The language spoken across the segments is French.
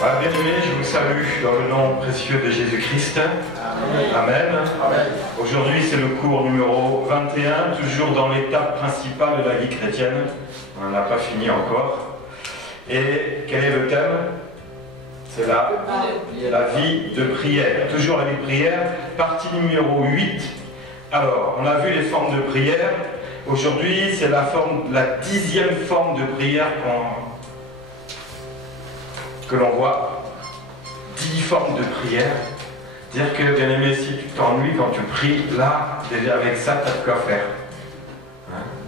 Ah, bien-aimés, je vous salue dans le nom précieux de Jésus-Christ. Amen. Amen. Aujourd'hui, c'est le cours numéro 21, toujours dans l'étape principale de la vie chrétienne. On n'a pas fini encore. Et quel est le thème? C'est la vie de prière. Toujours la vie de prière, partie numéro 8. Alors, on a vu les formes de prière. Aujourd'hui, c'est la 10e forme de prière que l'on voit. 10 formes de prière. Dire que, bien aimé, si tu t'ennuies quand tu pries, là, déjà avec ça, tu as de quoi faire.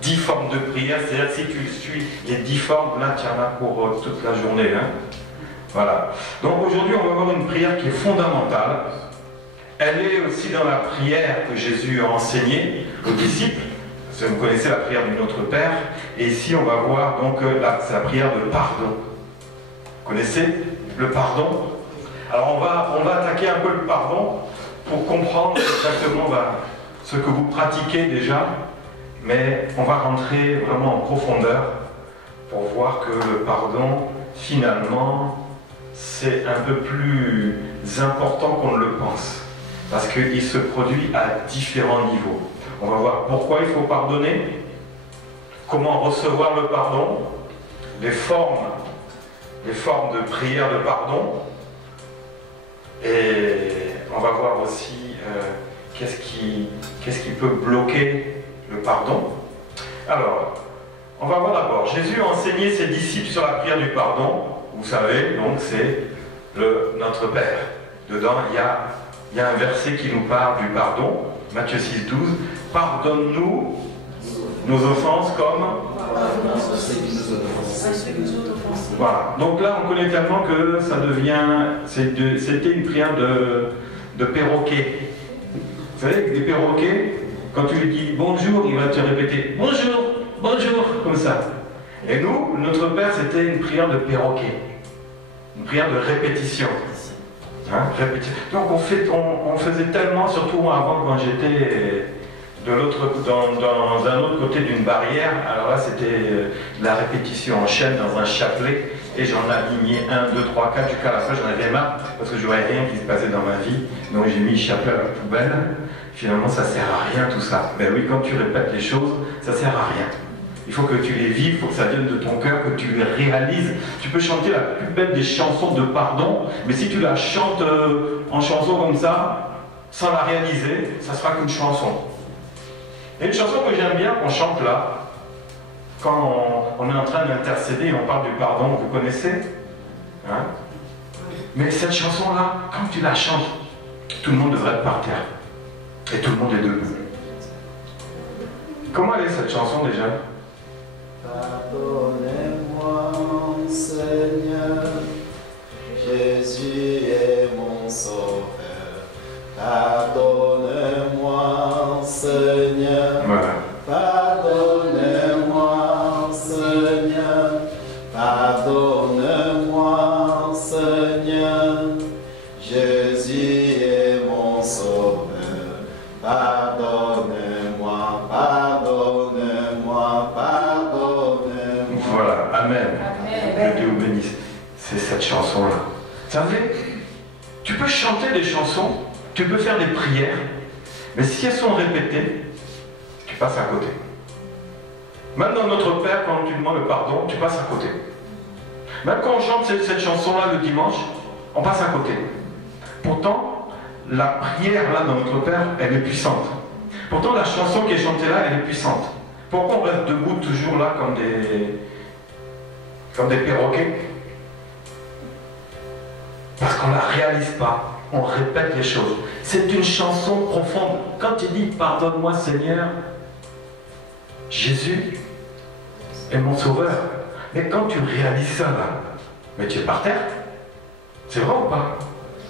10 formes de prière, c'est-à-dire si tu suis les 10 formes, là, tu en as pour toute la journée. Voilà. Donc aujourd'hui, on va voir une prière qui est fondamentale. Elle est aussi dans la prière que Jésus a enseignée aux disciples. Parce que vous connaissez la prière du Notre Père. Et ici, on va voir donc c'est la prière de pardon. Vous connaissez le pardon? Alors on va attaquer un peu le pardon pour comprendre exactement ce que vous pratiquez déjà. Mais on va rentrer vraiment en profondeur pour voir que le pardon, finalement, c'est un peu plus important qu'on ne le pense. Parce qu'il se produit à différents niveaux. On va voir pourquoi il faut pardonner, comment recevoir le pardon, les formes de prière de pardon, et on va voir aussi qu'est-ce qui peut bloquer le pardon. Alors, on va voir d'abord, Jésus a enseigné ses disciples sur la prière du pardon. Vous savez, donc c'est Notre Père. Dedans, il y a un verset qui nous parle du pardon, Matthieu 6, 12. Pardonne-nous nos offenses comme... Voilà. Donc là, on connaît tellement que ça devient... C'était une prière de perroquet. Vous savez, des perroquets, quand tu lui dis bonjour, il va te répéter bonjour, bonjour, comme ça. Et nous, notre Père, c'était une prière de perroquet. Une prière de répétition. Donc on faisait tellement, surtout avant quand j'étais dans un autre côté d'une barrière. Alors là, c'était la répétition en chaîne dans un chapelet. Et j'en alignais 1, 2, 3, 4, jusqu'à la fin, j'en avais marre parce que je voyais rien qui se passait dans ma vie. Donc j'ai mis le chapelet à la poubelle. Finalement, ça sert à rien tout ça. Mais oui, quand tu répètes les choses, ça sert à rien. Il faut que tu les vives, il faut que ça vienne de ton cœur, que tu les réalises. Tu peux chanter la plus belle des chansons de pardon, mais si tu la chantes en chanson comme ça, sans la réaliser, ça sera qu'une chanson. Et une chanson que j'aime bien, qu'on chante là, quand on est en train d'intercéder et on parle du pardon, vous connaissez? Mais cette chanson-là, quand tu la chantes, tout le monde devrait être par terre. Et tout le monde est debout. Comment elle est cette chanson déjà? Pardonnez-moi, Seigneur, Jésus est mon sauveur. Pardonnez-moi, Seigneur. Voilà. Pardonnez-moi, Seigneur. Pardonnez-moi, Seigneur. Jésus est mon sauveur. Pardonnez-moi, pardonnez-moi, pardonnez-moi. Voilà, Amen. Que Dieu vous bénisse. C'est cette chanson-là. Vous savez, tu peux chanter des chansons, tu peux faire des prières, mais si elles sont répétées, tu passes à côté. Même dans Notre Père, quand tu demandes le pardon, tu passes à côté. Même quand on chante cette chanson-là le dimanche, on passe à côté. Pourtant, la prière là dans Notre Père, elle est puissante. Pourtant, la chanson qui est chantée là, elle est puissante. Pourquoi on reste debout toujours là comme des perroquets? Parce qu'on ne la réalise pas. On répète les choses. C'est une chanson profonde. Quand il dit pardonne-moi Seigneur, Jésus est mon sauveur. Mais quand tu réalises ça là, mais tu es par terre. C'est vrai ou pas?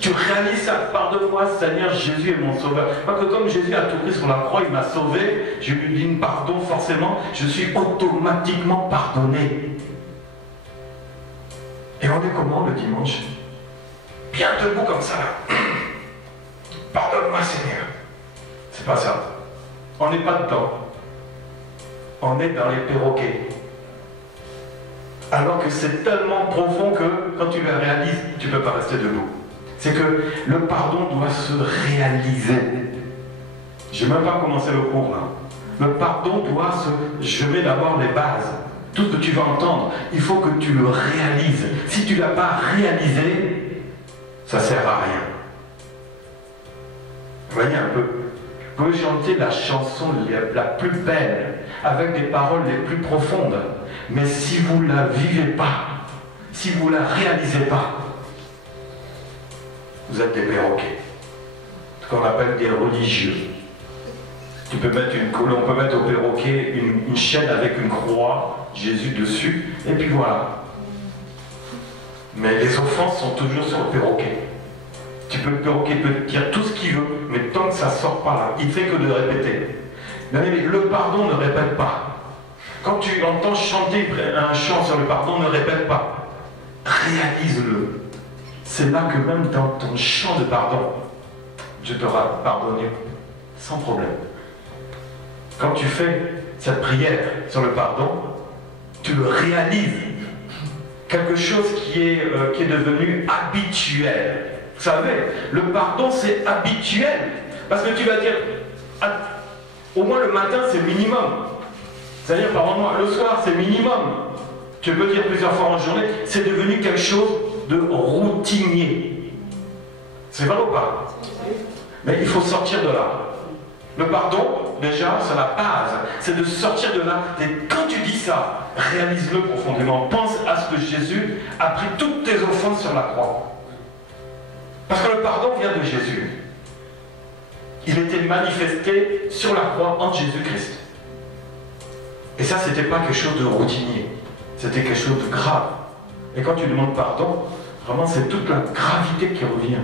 Tu réalises ça, pardonne-moi Seigneur, Jésus est mon sauveur. Parce que comme Jésus a tout pris sur la croix, il m'a sauvé, je lui dis pardon forcément, je suis automatiquement pardonné. Et on est comment le dimanche? Bien debout comme ça là. Pardonne-moi Seigneur. C'est pas ça. On n'est pas dedans. On est dans les perroquets. Alors que c'est tellement profond que quand tu le réalises, tu ne peux pas rester debout. C'est que le pardon doit se réaliser. Je n'ai même pas commencé le cours là. Le pardon doit se... Je mets d'abord les bases. Tout ce que tu vas entendre, il faut que tu le réalises. Si tu ne l'as pas réalisé, ça ne sert à rien. Vous voyez un peu? Vous pouvez chanter la chanson la plus belle, avec des paroles les plus profondes. Mais si vous ne la vivez pas, si vous ne la réalisez pas, vous êtes des perroquets. Ce qu'on appelle des religieux. Tu peux mettre on peut mettre au perroquet une chaîne avec une croix, Jésus dessus, et puis voilà. Mais les offenses sont toujours sur le perroquet. Le perroquet peut dire tout ce qu'il veut, mais tant que ça ne sort pas là, il ne fait que de répéter. Mais le pardon ne répète pas. Quand tu entends chanter un chant sur le pardon, ne répète pas. Réalise-le. C'est là que même dans ton chant de pardon, Dieu t'aura pardonné sans problème. Quand tu fais cette prière sur le pardon, tu le réalises. Quelque chose qui est devenu habituel. Vous savez, le pardon c'est habituel. Parce que tu vas dire, au moins le matin c'est minimum. C'est-à-dire, pardonne-moi, le soir c'est minimum. Tu peux dire plusieurs fois en journée, c'est devenu quelque chose de routinier. C'est vrai ou pas? Mais il faut sortir de là. Le pardon, déjà, c'est la base. C'est de sortir de là. Et quand tu dis ça, réalise-le profondément. Pense à ce que Jésus a pris toutes tes offenses sur la croix. Parce que le pardon vient de Jésus. Il était manifesté sur la croix en Jésus-Christ. Et ça, c'était pas quelque chose de routinier. C'était quelque chose de grave. Et quand tu demandes pardon, vraiment, c'est toute la gravité qui revient.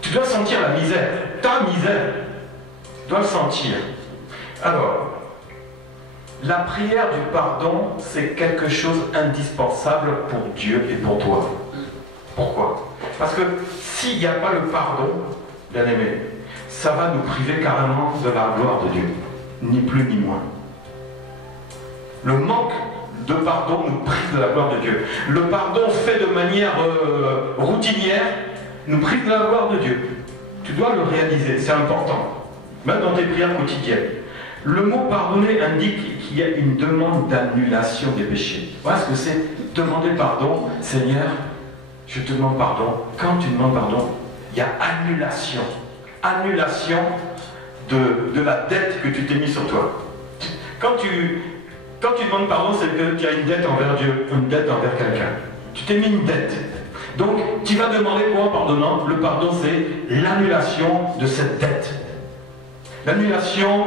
Tu dois sentir la misère. Ta misère. Tu dois le sentir. Alors, la prière du pardon, c'est quelque chose d'indispensable pour Dieu et pour toi. Pourquoi? Parce que s'il n'y a pas le pardon, bien aimé, ça va nous priver carrément de la gloire de Dieu. Ni plus ni moins. Le manque de pardon nous prive de la gloire de Dieu. Le pardon fait de manière routinière nous prive de la gloire de Dieu. Tu dois le réaliser, c'est important. Même dans tes prières quotidiennes. Le mot pardonner indique qu'il y a une demande d'annulation des péchés. Voilà ce que c'est demander pardon. Seigneur, je te demande pardon. Quand tu demandes pardon, il y a annulation. Annulation de la dette que tu t'es mise sur toi. Quand tu demandes pardon, c'est que tu as une dette envers Dieu, une dette envers quelqu'un. Tu t'es mis une dette. Donc, tu vas demander quoi en pardonnant? Le pardon, c'est l'annulation de cette dette. L'annulation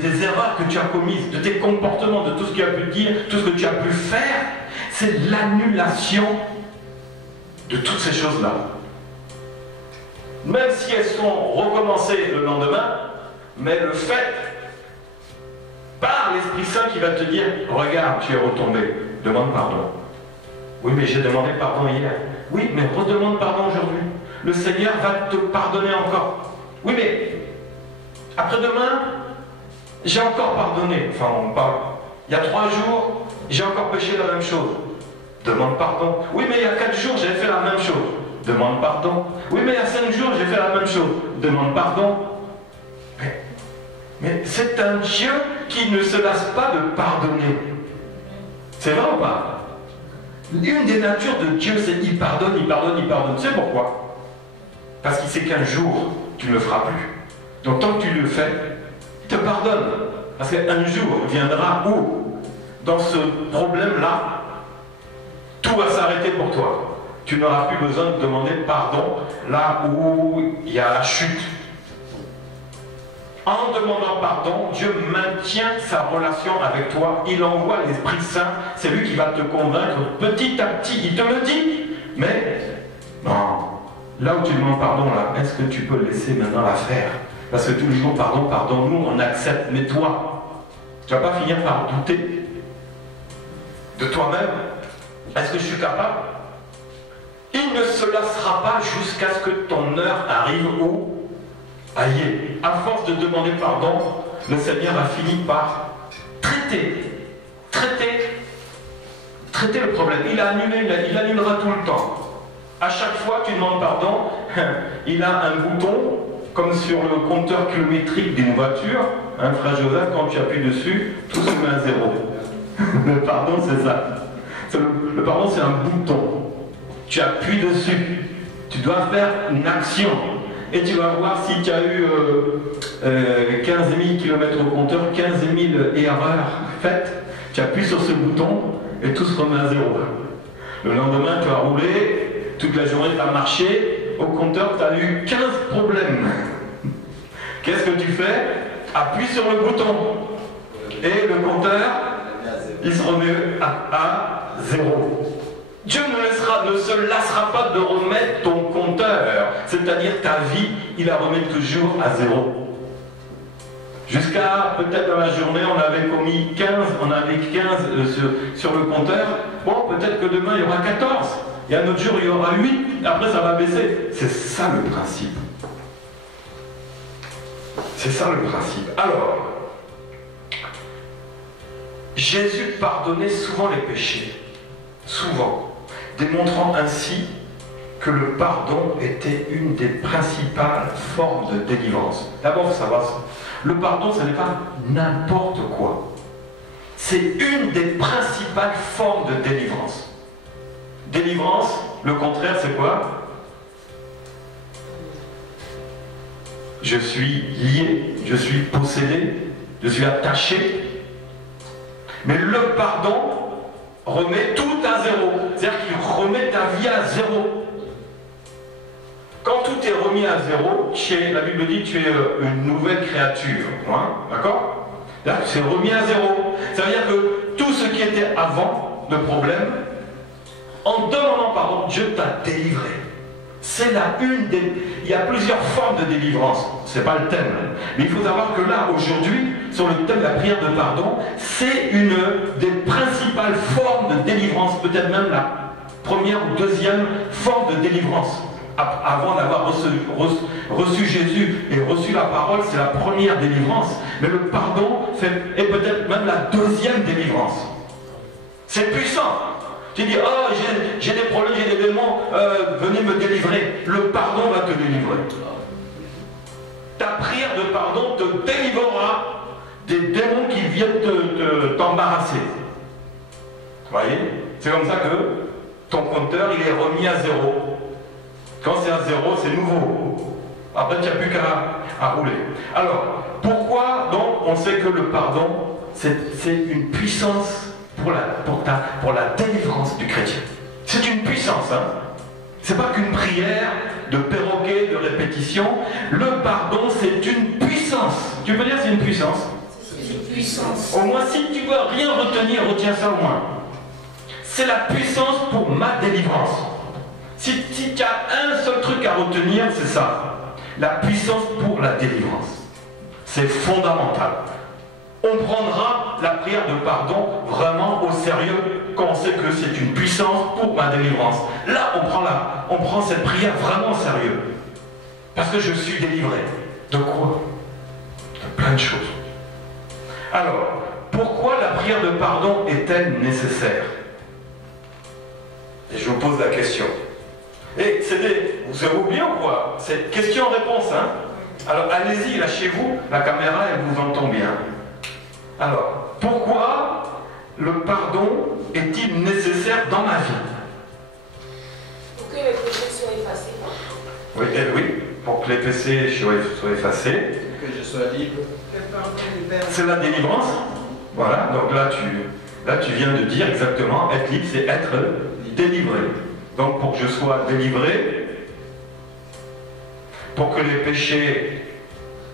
des erreurs que tu as commises, de tes comportements, de tout ce que tu as pu dire, tout ce que tu as pu faire. C'est l'annulation de toutes ces choses-là. Même si elles sont recommencées le lendemain, mais le fait, par l'Esprit Saint qui va te dire, regarde, tu es retombé, demande pardon. Oui, mais j'ai demandé pardon hier. Oui, mais redemande pardon aujourd'hui. Le Seigneur va te pardonner encore. Oui, mais après-demain, j'ai encore pardonné. Enfin, on parle. Il y a 3 jours, j'ai encore péché la même chose. Demande pardon. Oui, mais il y a 4 jours, j'ai fait la même chose. Demande pardon. Oui, mais il y a 5 jours, j'ai fait la même chose. Demande pardon. Mais c'est un Dieu qui ne se lasse pas de pardonner. C'est vrai ou pas? Une des natures de Dieu, c'est qu'il pardonne, il pardonne, il pardonne. Tu sais pourquoi? Parce qu'il sait qu'un jour, tu ne le feras plus. Donc tant que tu le fais, il te pardonne. Parce qu'un jour viendra où, dans ce problème-là, tout va s'arrêter pour toi. Tu n'auras plus besoin de demander pardon là où il y a la chute. En demandant pardon, Dieu maintient sa relation avec toi. Il envoie l'Esprit Saint. C'est lui qui va te convaincre petit à petit. Il te le dit. Mais, non. Là où tu demandes pardon, là, est-ce que tu peux laisser maintenant la faire? Parce que tous les jours, pardon, pardon, nous, on accepte. Mais toi, tu ne vas pas finir par douter de toi-même. Est-ce que je suis capable? Il ne se lassera pas jusqu'à ce que ton heure arrive où? Aïe, à force de demander pardon, le Seigneur a fini par traiter traiter le problème. Il a annulé, il annulera tout le temps. À chaque fois que tu demandes pardon, il a un bouton, comme sur le compteur kilométrique d'une voiture. Hein, frère Joseph, quand tu appuies dessus, tout se met à zéro. Le pardon, c'est ça. Le pardon, c'est un bouton. Tu appuies dessus. Tu dois faire une action. Et tu vas voir si tu as eu 15 000 km au compteur, 15 000 erreurs faites. Tu appuies sur ce bouton et tout se remet à zéro. Le lendemain, tu as roulé, toute la journée, tu as marché. Au compteur, tu as eu 15 problèmes. Qu'est-ce que tu fais? Appuie sur le bouton. Et le compteur, il se remet à zéro. Dieu ne se lassera pas de remettre ton compteur, c'est-à-dire ta vie, il la remet toujours à zéro. Jusqu'à peut-être dans la journée, on avait commis 15, on avait 15 sur le compteur. Bon, peut-être que demain, il y aura 14. Et un autre jour, il y aura 8. Après, ça va baisser. C'est ça le principe. C'est ça le principe. Alors, Jésus pardonnait souvent les péchés. Souvent. Démontrant ainsi que le pardon était une des principales formes de délivrance. D'abord, il faut savoir ça. Le pardon, ce n'est pas n'importe quoi. C'est une des principales formes de délivrance. Délivrance, le contraire, c'est quoi? Je suis lié, je suis possédé, je suis attaché. Mais le pardon remet tout à zéro. C'est-à-dire qu'il remet ta vie à zéro. Quand tout est remis à zéro, la Bible dit que tu es une nouvelle créature. Hein, d'accord? Là, c'est remis à zéro. Ça veut dire que tout ce qui était avant le problème, en demandant pardon, Dieu t'a délivré. C'est il y a plusieurs formes de délivrance. Ce n'est pas le thème. Mais il faut savoir que là, aujourd'hui, sur le thème de la prière de pardon, c'est une des principales formes de délivrance, peut-être même la première ou deuxième forme de délivrance. Avant d'avoir reçu Jésus et reçu la parole, c'est la première délivrance. Mais le pardon est peut-être même la deuxième délivrance. C'est puissant. Tu dis, oh, j'ai des problèmes, j'ai des démons, venez me délivrer. Le pardon va te délivrer. Ta prière de pardon te délivrera des démons qui viennent t'embarrasser. Vous voyez? C'est comme ça que ton compteur, il est remis à zéro. Quand c'est à zéro, c'est nouveau. Après, tu n'as plus qu'à rouler. Alors, pourquoi donc on sait que le pardon, c'est une puissance pour la délivrance du chrétien? C'est une puissance, hein. C'est pas qu'une prière de perroquet, de répétition. Le pardon, c'est une puissance. Tu peux dire c'est une puissance? C'est une puissance. Au moins, si tu ne veux rien retenir, retiens ça au moins. C'est la puissance pour ma délivrance. Si tu as un seul truc à retenir, c'est ça. La puissance pour la délivrance. C'est fondamental. On prendra la prière de pardon vraiment au sérieux quand on sait que c'est une puissance pour ma délivrance. Là, on prend cette prière vraiment au sérieux. Parce que je suis délivré. De quoi? De plein de choses. Alors, pourquoi la prière de pardon est-elle nécessaire? Et je vous pose la question. Et vous avez oublié ou quoi? C'est question-réponse, hein? Alors allez-y, là chez vous, la caméra, elle vous entend bien. Alors, pourquoi le pardon est-il nécessaire dans ma vie? Pour que les péchés soient effacés. Oui, pour que les péchés soient effacés. Que je sois libre. C'est la délivrance. Voilà, donc là tu viens de dire exactement, être libre, c'est être délivré. Donc pour que je sois délivré, pour que les péchés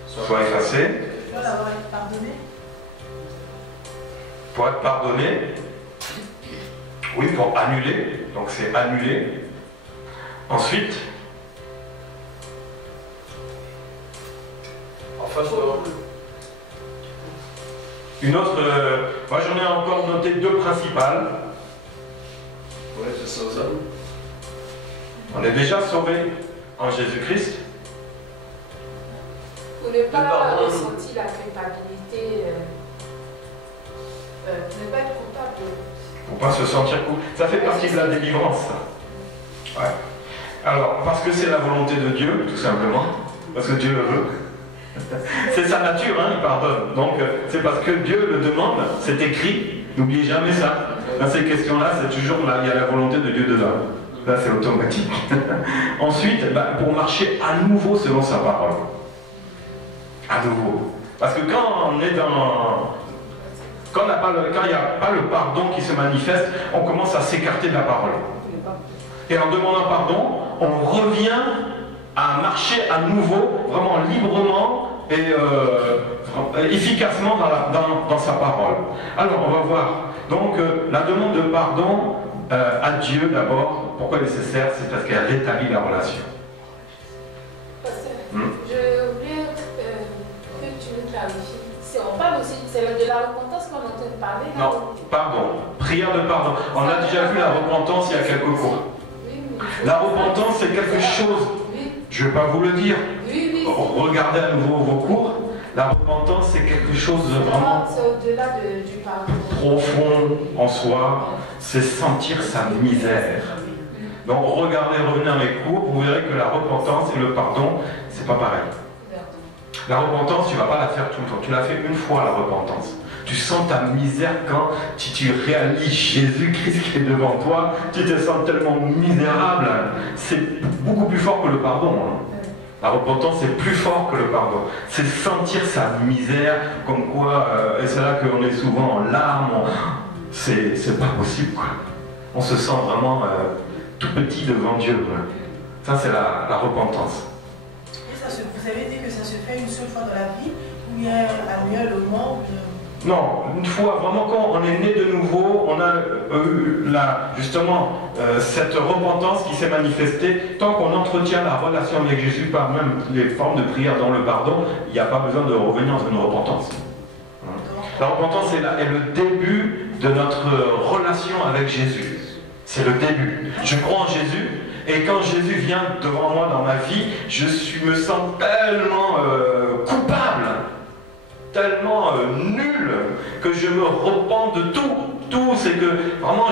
soient effacés, Pour avoir été pardonné. pour être pardonné, oui, pour annuler, donc c'est annuler. Ensuite, une autre, moi j'en ai encore noté deux principales. Oui, c'est ça. On est déjà sauvés en Jésus-Christ. Pour ne pas ressentir la culpabilité, ne pas être coupable. Faut pas se sentir coupable. Ça fait partie de la délivrance, ça. Ouais. Alors, parce que c'est la volonté de Dieu, tout simplement. Parce que Dieu le veut. C'est sa nature, hein, il pardonne. Donc, c'est parce que Dieu le demande, c'est écrit. N'oubliez jamais ça. Dans ces questions-là, c'est toujours là, il y a la volonté de Dieu dedans. Là, c'est automatique. Ensuite, pour marcher à nouveau selon sa parole. À nouveau. Parce que quand on est dans... Quand il n'y a pas le pardon qui se manifeste, on commence à s'écarter de la parole. Et en demandant pardon, on revient à marcher à nouveau, vraiment librement et efficacement dans sa parole. Alors, on va voir. Donc, la demande de pardon à Dieu, d'abord, pourquoi nécessaire? C'est parce qu'elle rétablit la relation. Je voulais que tu nous clarifies. On parle aussi de la repentance qu'on est en train de parler. Non, pardon. Prière de pardon. On a déjà vu la repentance il y a quelques cours. La repentance, c'est quelque chose. Je ne vais pas vous le dire. Regardez à nouveau vos cours. La repentance, c'est quelque chose de vraiment du pardon. Profond en soi. C'est sentir sa misère. Donc regardez, revenez dans les cours, vous verrez que la repentance et le pardon, c'est pas pareil. La repentance, tu ne vas pas la faire tout le temps. Tu l'as fait une fois, la repentance. Tu sens ta misère quand tu réalises Jésus-Christ qui est devant toi. Tu te sens tellement misérable. C'est beaucoup plus fort que le pardon. Hein. La repentance, c'est plus fort que le pardon. C'est sentir sa misère, comme quoi, et c'est là qu'on est souvent en larmes. C'est pas possible, quoi. On se sent vraiment tout petit devant Dieu. Quoi. Ça, c'est la repentance. Vous avez dit que ça se fait une seule fois dans la vie, ou il y a annuellement Non, une fois, vraiment quand on est né de nouveau, on a eu justement cette repentance qui s'est manifestée. Tant qu'on entretient la relation avec Jésus par même les formes de prière dans le pardon, il n'y a pas besoin de revenir dans une repentance. La repentance est le début de notre relation avec Jésus. C'est le début. Je crois en Jésus. Et quand Jésus vient devant moi dans ma vie, me sens tellement coupable, tellement nul, que je me repens de tout. Tout, c'est que vraiment,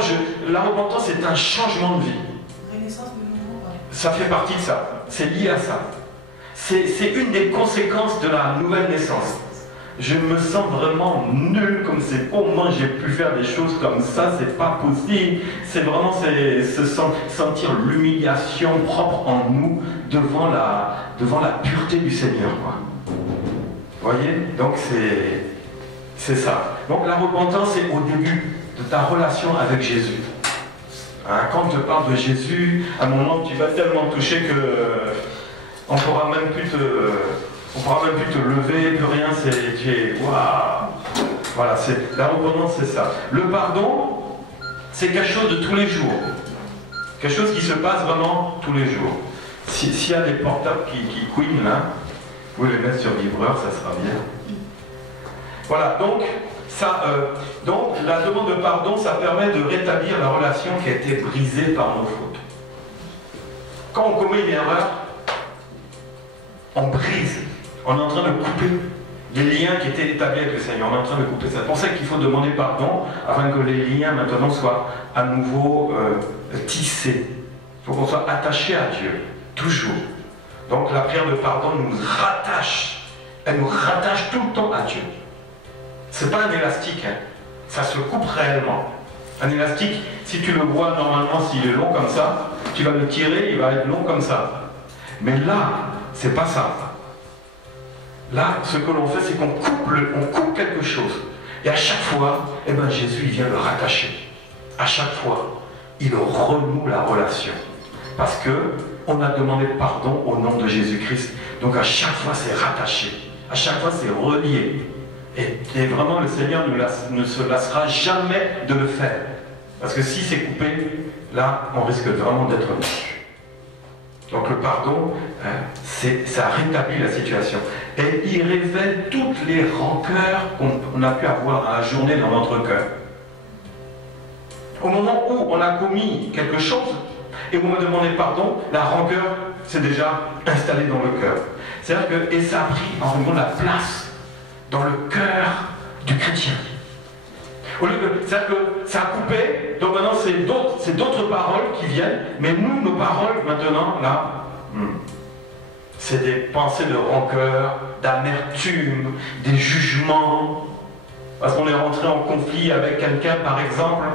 la repentance est un changement de vie. Renaissance de nouveau. Ça fait partie de ça. C'est lié à ça. C'est une des conséquences de la nouvelle naissance. Je me sens vraiment nul, comme c'est comment j'ai pu faire des choses comme ça, c'est pas possible. C'est vraiment se sentir l'humiliation propre en nous devant la pureté du Seigneur. Quoi. Vous voyez? Donc c'est ça. Donc la repentance est au début de ta relation avec Jésus. Hein, quand je te parle de Jésus, à un moment tu vas tellement toucher que on ne pourra même plus te lever, plus rien, tu es waouh. Voilà, la repentance, c'est ça. Le pardon, c'est quelque chose de tous les jours. Quelque chose qui se passe vraiment tous les jours. S'il y a des portables qui couinent là, vous pouvez les mettre sur vibreur, ça sera bien. Voilà, donc la demande de pardon, ça permet de rétablir la relation qui a été brisée par nos fautes. Quand on commet une erreur, on brise. On est en train de couper les liens qui étaient établis avec le Seigneur. On est en train de couper ça. C'est pour ça qu'il faut demander pardon afin que les liens maintenant soient à nouveau tissés. Il faut qu'on soit attaché à Dieu, toujours. Donc la prière de pardon nous rattache. Elle nous rattache tout le temps à Dieu. Ce n'est pas un élastique, hein. Ça se coupe réellement. Un élastique, si tu le vois normalement, s'il est long comme ça, tu vas le tirer, il va être long comme ça. Mais là, c'est pas ça. Là, ce que l'on fait, c'est qu'on coupe quelque chose. Et à chaque fois, eh ben, Jésus il vient le rattacher. À chaque fois, il renoue la relation. Parce qu'on a demandé pardon au nom de Jésus-Christ. Donc à chaque fois, c'est rattaché. À chaque fois, c'est relié. Et vraiment, le Seigneur ne se lassera jamais de le faire. Parce que si c'est coupé, là, on risque vraiment d'être moche. Donc le pardon, ça rétablit la situation. Et il révèle toutes les rancœurs qu'on a pu avoir à la journée dans notre cœur. Au moment où on a commis quelque chose, et où on a demandé pardon, la rancœur s'est déjà installée dans le cœur. C'est-à-dire que, et ça a pris en gros la place dans le cœur du chrétien. C'est-à-dire que ça a coupé, donc maintenant c'est d'autres paroles qui viennent, mais nous, nos paroles maintenant, là, c'est des pensées de rancœur, d'amertume, des jugements, parce qu'on est rentré en conflit avec quelqu'un, par exemple,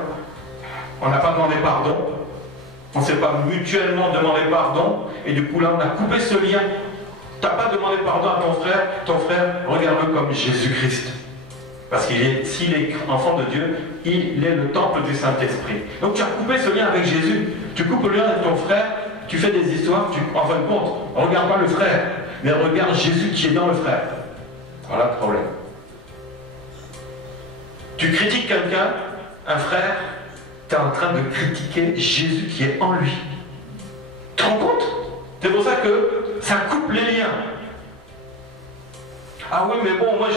on n'a pas demandé pardon, on ne s'est pas mutuellement demandé pardon, et du coup là on a coupé ce lien. Tu n'as pas demandé pardon à ton frère, regarde-le comme Jésus-Christ. Parce qu'il est, s'il est enfant de Dieu, il est le temple du Saint-Esprit. Donc tu as coupé ce lien avec Jésus, tu coupes le lien avec ton frère, tu fais des histoires, en fin de compte, on ne regarde pas le frère, mais regarde Jésus qui est dans le frère. Voilà le problème. Tu critiques quelqu'un, un frère, tu es en train de critiquer Jésus qui est en lui. Tu te rends compte? C'est pour ça que ça coupe les liens. Ah oui, mais bon, moi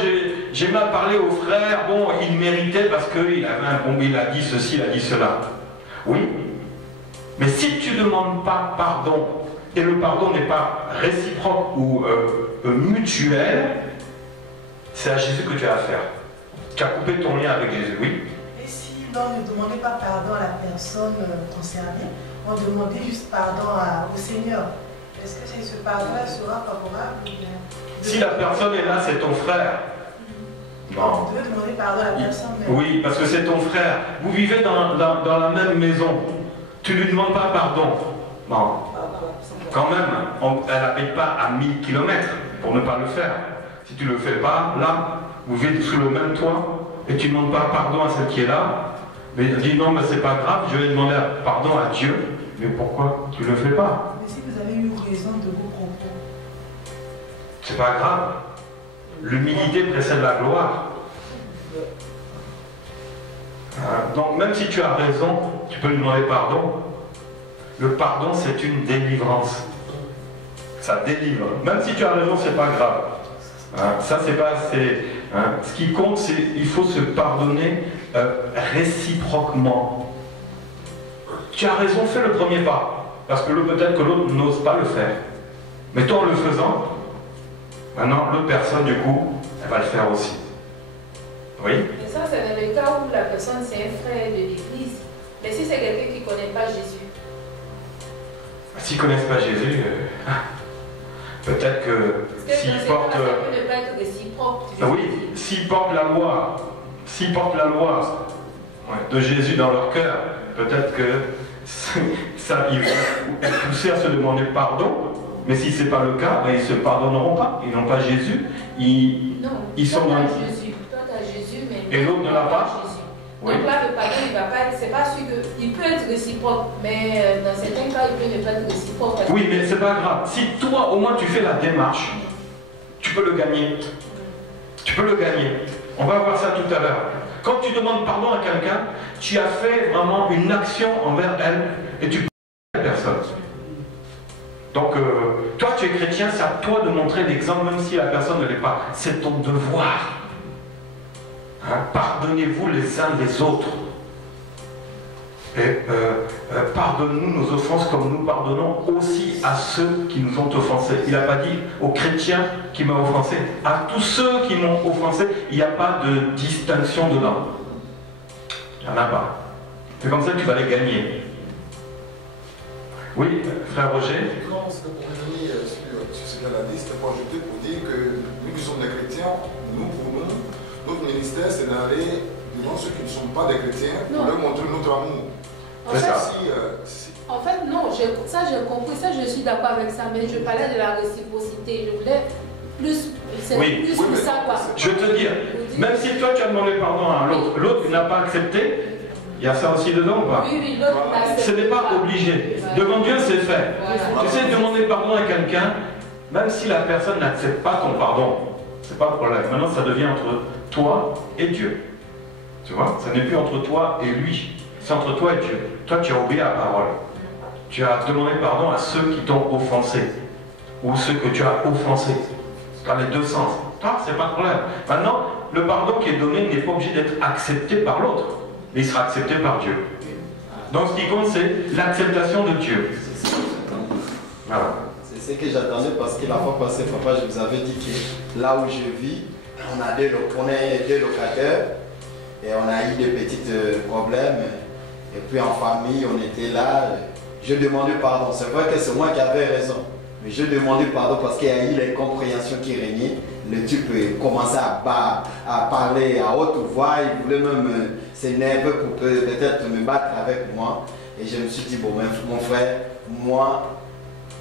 j'ai mal parlé au frère, bon, il méritait parce qu'il avait un bon, il a dit ceci, il a dit cela. Oui, mais si tu ne demandes pas pardon, et le pardon n'est pas réciproque ou mutuel, c'est à Jésus que tu as affaire. Tu as coupé ton lien avec Jésus, oui. Et si l'on ne demandait pas pardon à la personne concernée, on demandait juste pardon au Seigneur, est-ce que ce pardon-là sera favorable ou bien... Si la personne est là, c'est ton frère. Non. Tu veux demander pardon à la personne même. Oui, parce que c'est ton frère. Vous vivez dans la même maison. Tu ne lui demandes pas pardon. Non. Quand même, elle n'habite pas à 1000 km pour ne pas le faire. Si tu ne le fais pas, là, vous vivez sous le même toit et tu ne demandes pas pardon à celle qui est là. Mais dis non, mais c'est pas grave, je vais demander pardon à Dieu. Mais pourquoi tu ne le fais pas? Mais si vous avez eu raison de vos propos. C'est pas grave. L'humilité précède la gloire. Donc même si tu as raison, tu peux lui demander pardon. Le pardon, c'est une délivrance. Ça délivre. Même si tu as raison, c'est pas grave. Ça, c'est pas... Ce qui compte, c'est qu'il faut se pardonner réciproquement. Tu as raison, fais le premier pas. Parce que peut-être que l'autre n'ose pas le faire. Mais toi, en le faisant, maintenant, l'autre personne, du coup, elle va le faire aussi. Oui? Mais ça, c'est dans le cas où la personne, c'est un frère de l'église. Mais si c'est quelqu'un qui ne connaît pas Jésus. S'ils ne connaissent pas Jésus, peut-être que s'ils portent... Ça peut ne pas être réciproque. Oui, s'ils portent la loi, de Jésus dans leur cœur, peut-être que ça, ils vont être poussés à se demander pardon. Mais si ce n'est pas le cas, ben ils ne se pardonneront pas. Ils n'ont pas Jésus. Ils sont dans... Jésus. Toi, tu as Jésus, mais... Et l'autre ne l'a pas. Jésus. Oui. Donc là, le pardon, il va pas être... C'est pas sûr que... Il peut être réciproque, mais dans certains cas, il peut ne pas être réciproque. Oui, mais c'est pas grave. Si toi, au moins, tu fais la démarche, tu peux le gagner. Tu peux le gagner. On va voir ça tout à l'heure. Quand tu demandes pardon à quelqu'un, tu as fait vraiment une action envers elle et tu peux la personne. Donc, toi, tu es chrétien, c'est à toi de montrer l'exemple, même si la personne ne l'est pas. C'est ton devoir. Pardonnez-vous les uns les autres. Et pardonne-nous nos offenses comme nous pardonnons aussi à ceux qui nous ont offensés. Il n'a pas dit aux chrétiens qui m'ont offensé. À tous ceux qui m'ont offensé, il n'y a pas de distinction dedans. Il n'y en a pas. C'est comme ça que tu vas les gagner. Oui, frère Roger? Non, c'était pour revenir sur ce qu'elle a dit, c'était pour ajouter, pour dire que nous qui sommes des chrétiens, pour nous, notre ministère, c'est d'aller devant ceux qui ne sont pas des chrétiens pour leur montrer notre amour. En fait, En fait, non, ça j'ai compris, ça je suis d'accord avec ça, mais je parlais de la réciprocité. Je voulais plus, plus que ça quoi. Je veux te dire, même si toi tu as demandé pardon à l'autre, l'autre n'a pas accepté, il y a ça aussi dedans ou pas? Oui, l'autre n'a accepté. Ce n'est pas obligé. Devant Dieu, c'est fait. Tu sais, demander pardon à quelqu'un, même si la personne n'accepte pas ton pardon, c'est pas le problème. Maintenant, ça devient entre toi et Dieu. Tu vois? Ça n'est plus entre toi et lui. C'est entre toi et Dieu. Toi, tu as obéi à la parole. Tu as demandé pardon à ceux qui t'ont offensé. Ou ceux que tu as offensés. Dans les deux sens. Toi, c'est pas de problème. Maintenant, le pardon qui est donné n'est pas obligé d'être accepté par l'autre. Mais il sera accepté par Dieu. Donc, ce qui compte, c'est l'acceptation de Dieu. Voilà. C'est ce que j'attendais parce que la fois passée, papa, je vous avais dit que là où je vis, on est deux locataires. et on a eu des petits problèmes. Et puis en famille, on était là. Je demandais pardon. C'est vrai que c'est moi qui avais raison. Mais je demandais pardon parce qu'il y a eu l'incompréhension qui régnait. Le type commençait à parler à haute voix. Il voulait même s'énerver pour peut-être me battre avec moi. Et je me suis dit, bon, mon frère, moi,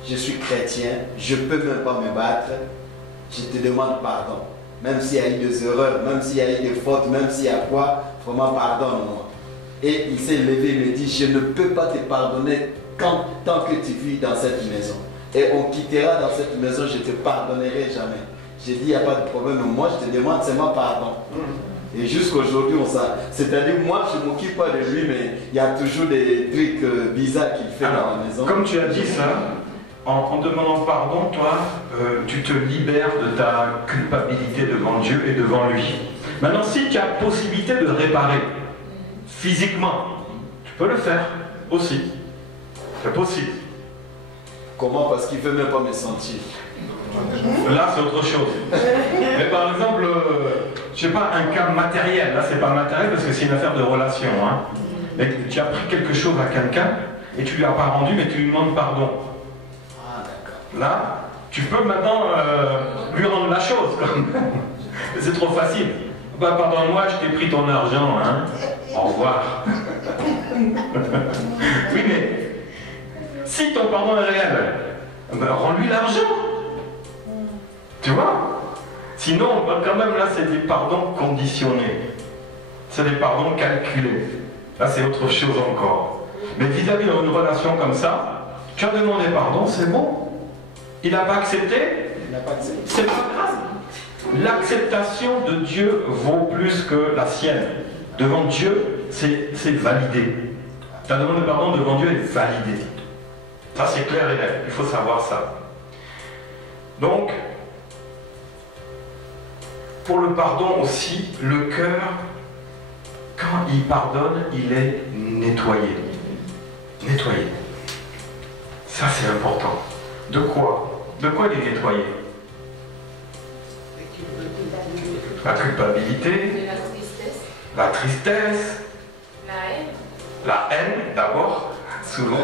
je suis chrétien. Je ne peux même pas me battre. Je te demande pardon. Même s'il y a eu des erreurs, même s'il y a eu des fautes, même s'il y a quoi, vraiment pardonne-moi. Et il s'est levé, il me dit, je ne peux pas te pardonner tant que tu vis dans cette maison. Et on quittera dans cette maison, je ne te pardonnerai jamais. J'ai dit, il n'y a pas de problème, moi je te demande seulement pardon. Et jusqu'aujourd'hui, on s'en... C'est-à-dire, moi je ne m'occupe pas de lui, mais il y a toujours des trucs bizarres qu'il fait dans la maison. Comme tu as dit ça, en demandant pardon, toi, tu te libères de ta culpabilité devant Dieu et devant lui. Maintenant, si tu as possibilité de réparer physiquement, tu peux le faire aussi. C'est possible. Comment? Parce qu'il ne veut même pas me sentir. Là, c'est autre chose. Mais par exemple, je sais pas, un cas matériel. Là, c'est pas matériel parce que c'est une affaire de relation. Hein. Mais tu as pris quelque chose à quelqu'un et tu lui as pas rendu, mais tu lui demandes pardon. Ah, d'accord. Là, tu peux maintenant lui rendre la chose. C'est trop facile. Bah, pardonne-moi, je t'ai pris ton argent. Hein. Au revoir. Oui, mais si ton pardon est réel, ben, rends-lui l'argent. Tu vois? Sinon, quand même, là, c'est des pardons conditionnés. C'est des pardons calculés. Là, c'est autre chose encore. Mais vis-à-vis d'une relation comme ça, tu as demandé pardon, c'est bon. Il n'a pas accepté? Il n'a pas accepté. C'est pas grave. L'acceptation de Dieu vaut plus que la sienne. Devant Dieu, c'est validé. Ta demande de pardon devant Dieu est validée. Ça, c'est clair et net. Il faut savoir ça. Donc, pour le pardon aussi, le cœur, quand il pardonne, il est nettoyé. Nettoyé. Ça, c'est important. De quoi? De quoi il est nettoyé? La culpabilité. La tristesse. La tristesse. La haine. La haine, d'abord. Souvent,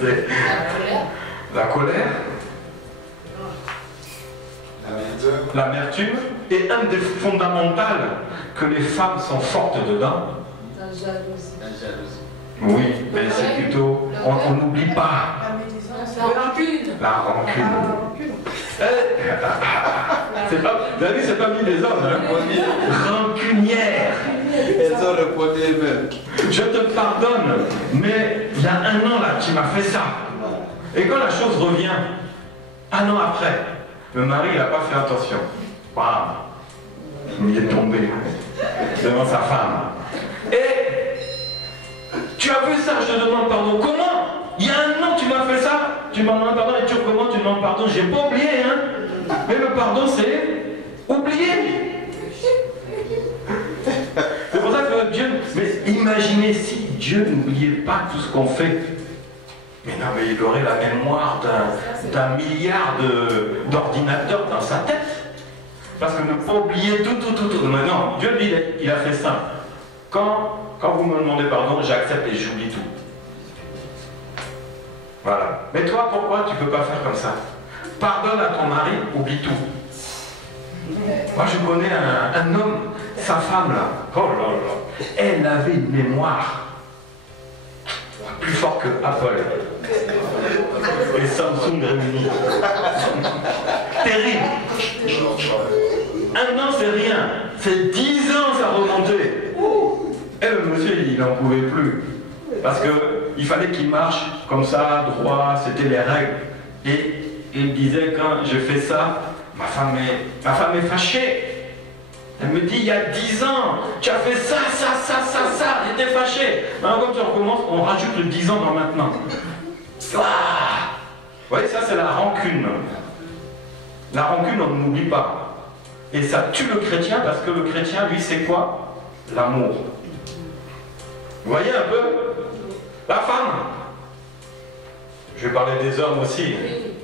c'est La colère. la colère. L'amertume. Et un des fondamentaux que les femmes sont fortes dedans. La jalousie. La jalousie. Oui, mais c'est plutôt... On n'oublie pas. La médisance. La rancune. La rancune. C'est pas, vous avez vu, c'est pas mis des hommes, hein? Rancunière. Elles ont répondu elles-mêmes. Je te pardonne, mais il y a un an là, tu m'as fait ça. Et quand la chose revient, un an après, le mari n'a pas fait attention. Waouh, il est tombé devant sa femme. Et tu as vu ça, je te demande pardon. Comment? Il y a un an, tu m'as fait ça, tu m'as demandé pardon et tu recommences, tu demandes pardon. J'ai pas oublié, hein. Mais le pardon, c'est oublier. C'est pour ça que Dieu... Mais imaginez si Dieu n'oubliait pas tout ce qu'on fait. Mais non, mais il aurait la mémoire d'un milliard d'ordinateurs dans sa tête. Parce que ne pas oublier tout. Mais non, Dieu, lui, il a fait ça. Quand vous me demandez pardon, j'accepte et j'oublie tout. Voilà. Mais toi, pourquoi tu ne peux pas faire comme ça? Pardonne à ton mari, oublie tout. Moi, je connais un homme, sa femme là, oh là là, elle avait une mémoire plus forte que Apple et Samsung réunis. Terrible. Un an, c'est rien. C'est 10 ans, ça remontait. Et le monsieur, il n'en pouvait plus. Parce qu'il fallait qu'il marche comme ça, droit, c'était les règles. Et il me disait, quand je fais ça, ma femme est fâchée. Elle me dit, il y a 10 ans, tu as fait ça, j'étais fâché. Maintenant, quand tu recommences, on rajoute le 10 ans dans maintenant. Vous voyez, ça c'est la rancune. La rancune, on n'oublie pas. Et ça tue le chrétien parce que le chrétien, lui, c'est quoi? L'amour. Vous voyez un peu? La femme. Je vais parler des hommes aussi.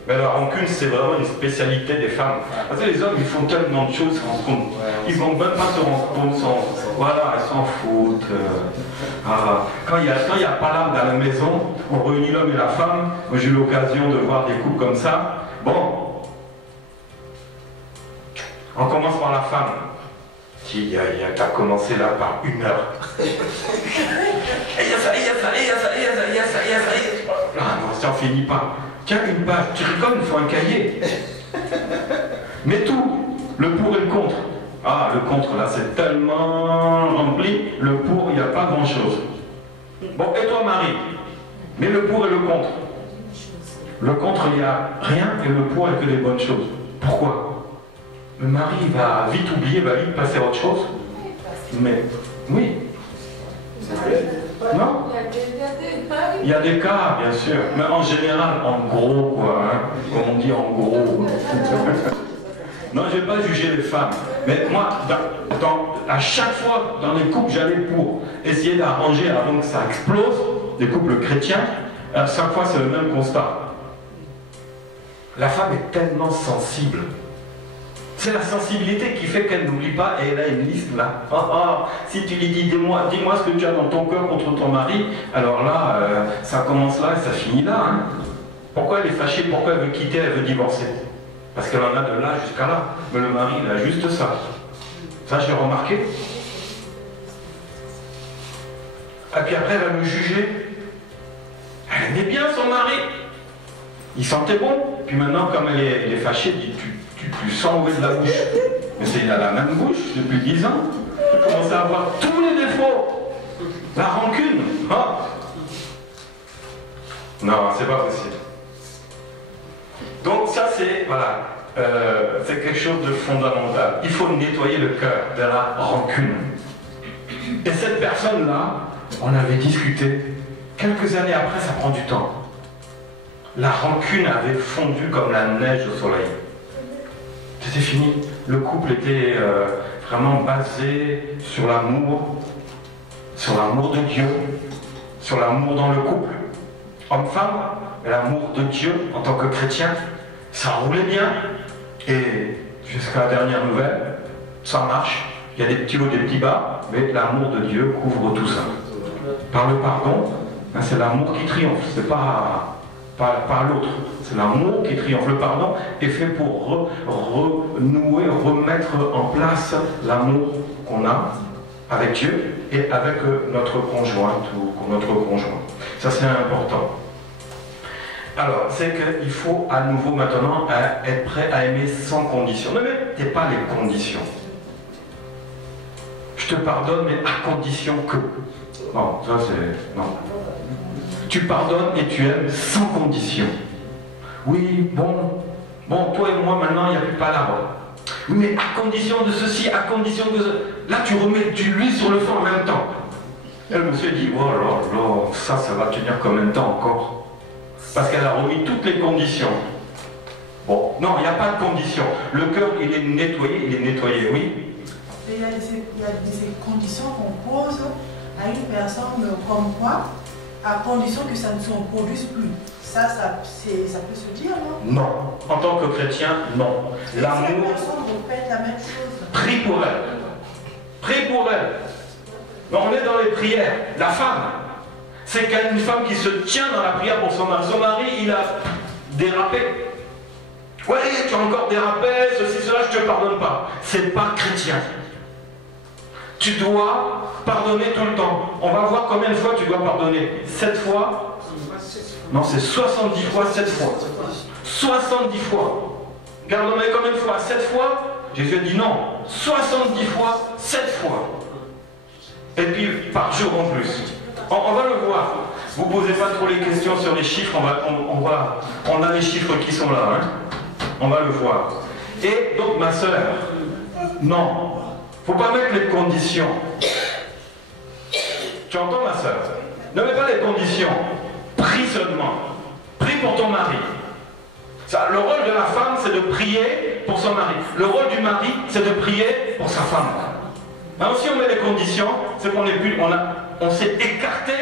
Mais la rancune, c'est vraiment une spécialité des femmes. Parce que les hommes, ils font tellement de choses, ils ne vont même pas se rendre compte. Voilà, ils s'en foutent. Quand il n'y a pas l'âme dans la maison, on réunit l'homme et la femme. Moi, j'ai eu l'occasion de voir des couples comme ça. Bon, on commence par la femme. Tu as commencé là par 1 heure. Ah non, ça n'en finit pas. Tiens, une page, tu rigoles, il faut un cahier. Mais tout, le pour et le contre. Ah, le contre, là, c'est tellement rempli. Le pour, il n'y a pas grand-chose. Bon, et toi, Marie? Mais le pour et le contre. Le contre, il n'y a rien, et le pour, il n'y a que des bonnes choses. Pourquoi? Le mari va vite oublier, va vite passer à autre chose. Mais, oui. Non? Il y a des cas, bien sûr. Mais en général, en gros, quoi. Hein, comme on dit en gros. Non, je ne vais pas juger les femmes. Mais moi, à chaque fois, dans les couples, j'allais pour essayer d'arranger avant que ça explose, des couples chrétiens. À chaque fois, c'est le même constat. La femme est tellement sensible. C'est la sensibilité qui fait qu'elle n'oublie pas, et elle a une liste là. Si tu lui dis, dis-moi ce que tu as dans ton cœur contre ton mari, alors là, ça commence là et ça finit là. Hein. Pourquoi elle est fâchée? Pourquoi elle veut quitter? Elle veut divorcer? Parce qu'elle en a de là jusqu'à là. Mais le mari, il a juste ça. Ça, j'ai remarqué. Et puis après, elle va me juger. Elle aimait bien son mari. Il sentait bon. Puis maintenant, comme elle est fâchée, elle dit, tu sens où est de la bouche. Mais il a la même bouche depuis 10 ans. Il commence à avoir tous les défauts. La rancune. Hein? Non, c'est pas possible. Donc ça, c'est voilà, c'est quelque chose de fondamental. Il faut nettoyer le cœur de la rancune. Et cette personne-là, on avait discuté. Quelques années après, ça prend du temps. La rancune avait fondu comme la neige au soleil. C'était fini. Le couple était vraiment basé sur l'amour de Dieu, sur l'amour dans le couple. Homme-femme, l'amour de Dieu en tant que chrétien, ça roulait bien. Et jusqu'à la dernière nouvelle, ça marche. Il y a des petits hauts, des petits bas, mais l'amour de Dieu couvre tout ça. Par le pardon, hein, c'est l'amour qui triomphe, c'est pas l'autre. C'est l'amour qui triomphe. Le pardon est fait pour renouer, remettre en place l'amour qu'on a avec Dieu et avec notre conjointe ou notre conjoint. Ça, c'est important. Alors, c'est qu'il faut à nouveau maintenant être prêt à aimer sans condition. Ne mettez pas les conditions. Je te pardonne, mais à condition que... Non, ça c'est... Non. Tu pardonnes et tu aimes sans condition. Oui, bon, toi et moi maintenant, il n'y a plus de palabre. Oui, mais à condition de ceci, à condition de... Là, tu remets du l'huile sur le feu en même temps. Et le monsieur dit, oh là là, ça va tenir combien de temps encore? Parce qu'elle a remis toutes les conditions. Bon, non, il n'y a pas de condition. Le cœur, il est nettoyé, oui. Il y a des conditions qu'on pose à une personne comme quoi, à condition que ça ne se reproduise plus. Ça peut se dire, non? Non. En tant que chrétien, non. L'amour... Si la personne répète la même chose. Prie pour elle. Prie pour elle. On est dans les prières. La femme, c'est qu'il y a une femme qui se tient dans la prière pour son mari. Son mari, il a dérapé. Ouais, tu as encore dérapé, ceci, cela, je ne te pardonne pas. C'est pas chrétien. Tu dois pardonner tout le temps. On va voir combien de fois tu dois pardonner. 7 fois? Non, c'est 70 fois, 7 fois. 70 fois. Pardonner combien de fois? 7 fois? Jésus a dit non. 70 fois, 7 fois. Et puis par jour en plus. On va le voir. Vous ne posez pas trop les questions sur les chiffres. On a les chiffres qui sont là. Hein. On va le voir. Et donc ma soeur, non. Il ne faut pas mettre les conditions. Tu entends ma soeur? Ne mets pas les conditions. Prie seulement. Prie pour ton mari. Ça, le rôle de la femme, c'est de prier pour son mari. Le rôle du mari, c'est de prier pour sa femme. Alors si on met les conditions, c'est qu'on est plus, on s'est écarté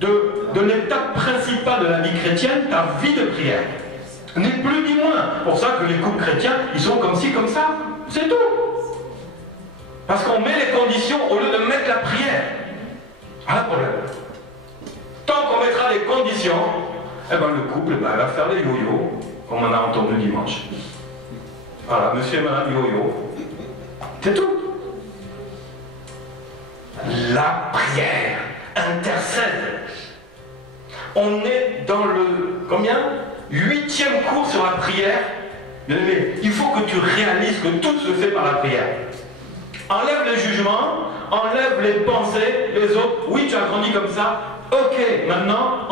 de l'étape principale de la vie chrétienne, ta vie de prière. Ni plus ni moins. C'est pour ça que les couples chrétiens, ils sont comme ci, comme ça. C'est tout. Parce qu'on met les conditions au lieu de mettre la prière. Voilà le problème. Tant qu'on mettra les conditions, eh ben, le couple va faire les yo-yo, comme on a entendu dimanche. Voilà, monsieur et madame yo-yo. C'est tout. La prière intercède. On est dans le, combien? 8e cours sur la prière. Mais il faut que tu réalises que tout se fait par la prière. Enlève les jugements, enlève les pensées, les autres. Oui, tu as grandi comme ça. Ok, maintenant,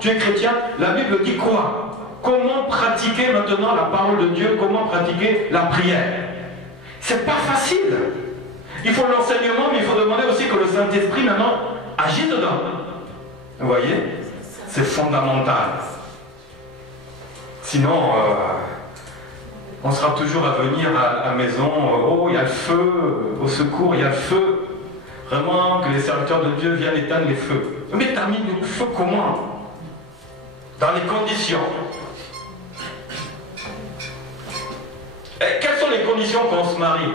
tu es chrétien, la Bible dit quoi? Comment pratiquer maintenant la parole de Dieu? Comment pratiquer la prière? C'est pas facile. Il faut l'enseignement, mais il faut demander aussi que le Saint-Esprit maintenant agisse dedans. Vous voyez? C'est fondamental. Sinon, on sera toujours à venir à la maison. Oh, il y a le feu, au secours, il y a le feu. Vraiment, que les serviteurs de Dieu viennent éteindre les feux. Mais t'as mis le feu comment? Dans les conditions. Et quelles sont les conditions quand on se marie?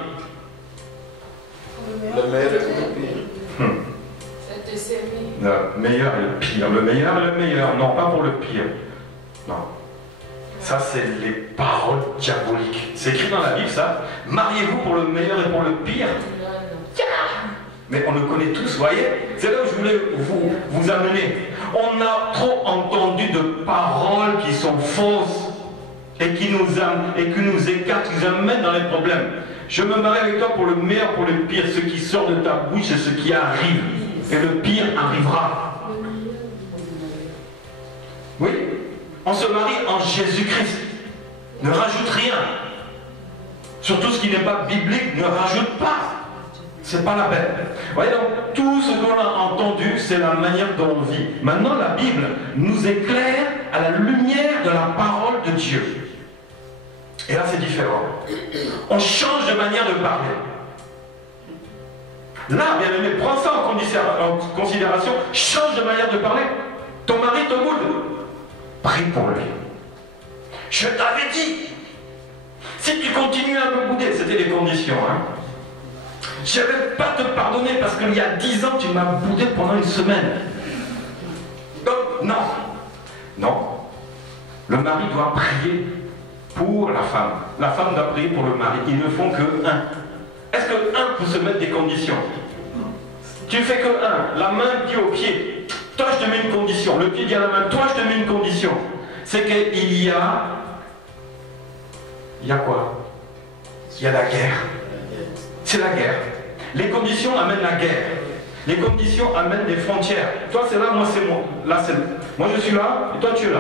Le meilleur et le pire. C'est de s'aimer. Le meilleur et le pire. Le meilleur et le meilleur. Non, pas pour le pire. Non. Ça, c'est les paroles diaboliques. C'est écrit dans la Bible, ça. Mariez-vous pour le meilleur et pour le pire. Mais on le connaît tous, vous voyez. C'est là où je voulais vous amener. On a trop entendu de paroles qui sont fausses et qui nous écartent, qui nous amènent dans les problèmes. Je me marie avec toi pour le meilleur, pour le pire. Ce qui sort de ta bouche, c'est ce qui arrive. Et le pire arrivera. Oui, on se marie en Jésus-Christ. Ne rajoute rien. Surtout ce qui n'est pas biblique, ne rajoute pas. C'est pas la peine. Vous voyez, donc, tout ce qu'on a entendu, c'est la manière dont on vit. Maintenant, la Bible nous éclaire à la lumière de la parole de Dieu. Et là, c'est différent. On change de manière de parler. Là, bien aimé, prends ça en considération. Change de manière de parler. Ton mari te boude. Prie pour lui. Je t'avais dit. Si tu continues à me bouder, c'était les conditions, hein. Je ne vais pas te pardonner parce qu'il y a 10 ans, tu m'as boudé pendant une semaine. Donc, non. Non. Le mari doit prier pour la femme. La femme doit prier pour le mari. Ils ne font que un. Est-ce que un peut se mettre des conditions? Tu fais que un. La main dit au pied. Toi, je te mets une condition. Le pied dit à la main. Toi, je te mets une condition. C'est qu'il y a... Il y a quoi? Il y a la guerre. C'est la guerre. Les conditions amènent la guerre. Les conditions amènent des frontières. Toi, c'est là, moi, c'est moi. Là, c'est... Moi, je suis là, et toi, tu es là.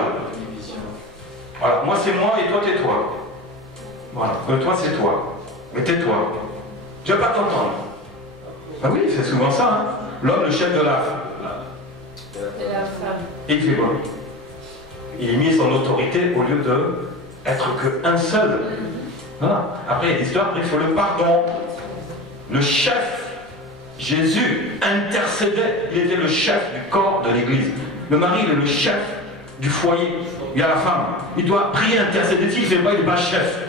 Voilà, moi, c'est moi, et toi, tais-toi. Voilà, toi, c'est toi. Mais tais-toi. Je ne vais pas t'entendre. Ah oui, c'est souvent ça. Hein. L'homme, le chef de la femme. Et il fait quoi? Il met son autorité au lieu de être qu'un seul. Voilà. Après, il y a l'histoire, après, il faut le pardon. Le chef, Jésus, intercédait. Il était le chef du corps de l'Église. Le mari, il est le chef du foyer. Il y a la femme. Il doit prier, intercéder. S'il ne fait pas, il n'est pas chef.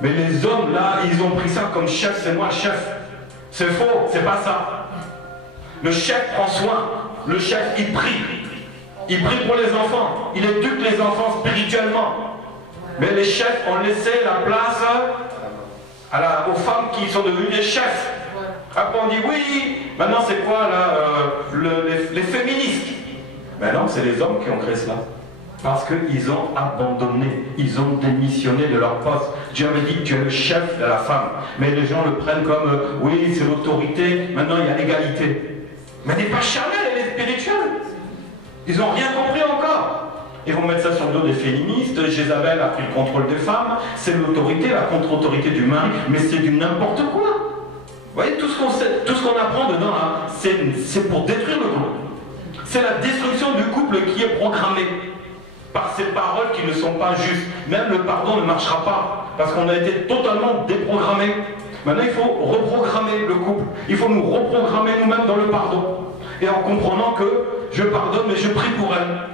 Mais les hommes, là, ils ont pris ça comme chef. C'est moi le chef. C'est faux, c'est pas ça. Le chef prend soin. Le chef, il prie. Il prie pour les enfants. Il éduque les enfants spirituellement. Mais les chefs ont laissé la place aux femmes qui sont devenues des chefs. Après on dit oui, maintenant c'est quoi là les féministes? Mais non, c'est les hommes qui ont créé cela. Parce qu'ils ont abandonné, ils ont démissionné de leur poste. Dieu avait dit que tu es le chef de la femme. Mais les gens le prennent comme oui, c'est l'autorité, maintenant il y a l'égalité. Mais elle n'est pas charnelle, elle est spirituelle. Ils n'ont rien compris encore. Ils vont mettre ça sur le dos des féministes. Jézabel a pris le contrôle des femmes. C'est l'autorité, la contre-autorité du mari. Mais c'est du n'importe quoi. Vous voyez, tout ce qu'on sait, tout ce qu'on apprend dedans, là, c'est pour détruire le couple. C'est la destruction du couple qui est programmée par ces paroles qui ne sont pas justes. Même le pardon ne marchera pas. Parce qu'on a été totalement déprogrammé. Maintenant, il faut reprogrammer le couple. Il faut nous reprogrammer nous-mêmes dans le pardon. Et en comprenant que je pardonne, mais je prie pour elle.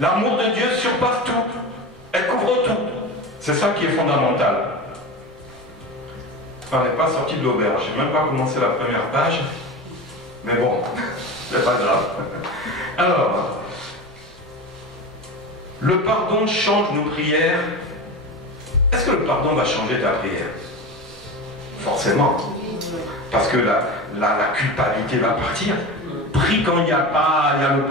L'amour de Dieu surpasse tout. Elle couvre tout. C'est ça qui est fondamental. On n'est pas sorti de l'auberge. Je n'ai même pas commencé la première page. Mais bon, c'est pas grave. Alors, le pardon change nos prières. Est-ce que le pardon va changer ta prière? Forcément. Parce que la culpabilité va partir. Prie quand il y a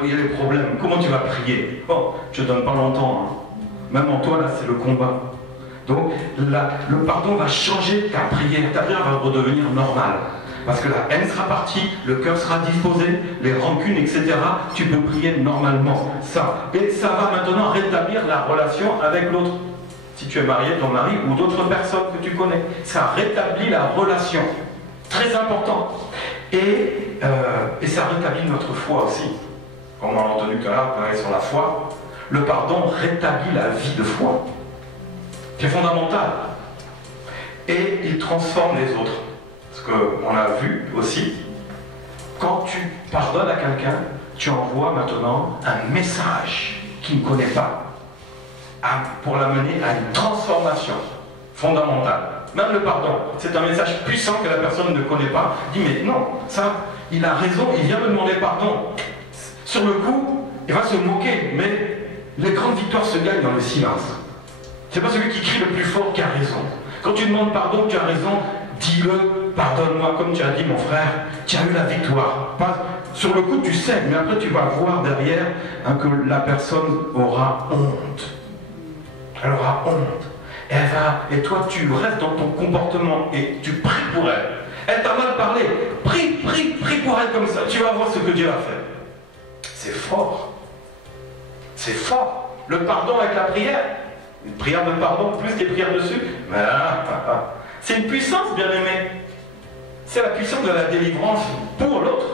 les problèmes. Comment tu vas prier? Bon, je ne donne pas longtemps. Hein. Même en toi, là, c'est le combat. Donc, le pardon va changer ta prière. Ta prière va redevenir normale. Parce que la haine sera partie, le cœur sera disposé, les rancunes, etc. Tu peux prier normalement. Et ça va maintenant rétablir la relation avec l'autre. Si tu es marié, ton mari ou d'autres personnes que tu connais. Ça rétablit la relation. Très important. Et ça rétablit notre foi aussi. Comme on l'a entendu tout à l'heure, on est sur la foi. Le pardon rétablit la vie de foi. C'est fondamental. Et il transforme les autres. Parce qu'on a vu aussi, quand tu pardonnes à quelqu'un, tu envoies maintenant un message qu'il ne connaît pas. Pour l'amener à une transformation fondamentale. Même le pardon, c'est un message puissant que la personne ne connaît pas. Il dit, mais non, ça, il a raison, il vient me demander pardon. Sur le coup, il va se moquer, mais les grandes victoires se gagnent dans le silence. C'est pas celui qui crie le plus fort qui a raison. Quand tu demandes pardon, tu as raison, dis-le, pardonne-moi, comme tu as dit mon frère, tu as eu la victoire. Sur le coup, tu sais, mais après tu vas voir derrière que la personne aura honte. Elle aura honte. Et toi, tu restes dans ton comportement et tu pries pour elle. Elle t'a mal parlé. Prie pour elle comme ça. Tu vas voir ce que Dieu a fait. C'est fort. C'est fort. Le pardon avec la prière. Une prière de pardon plus des prières dessus. C'est une puissance, bien aimé. C'est la puissance de la délivrance pour l'autre.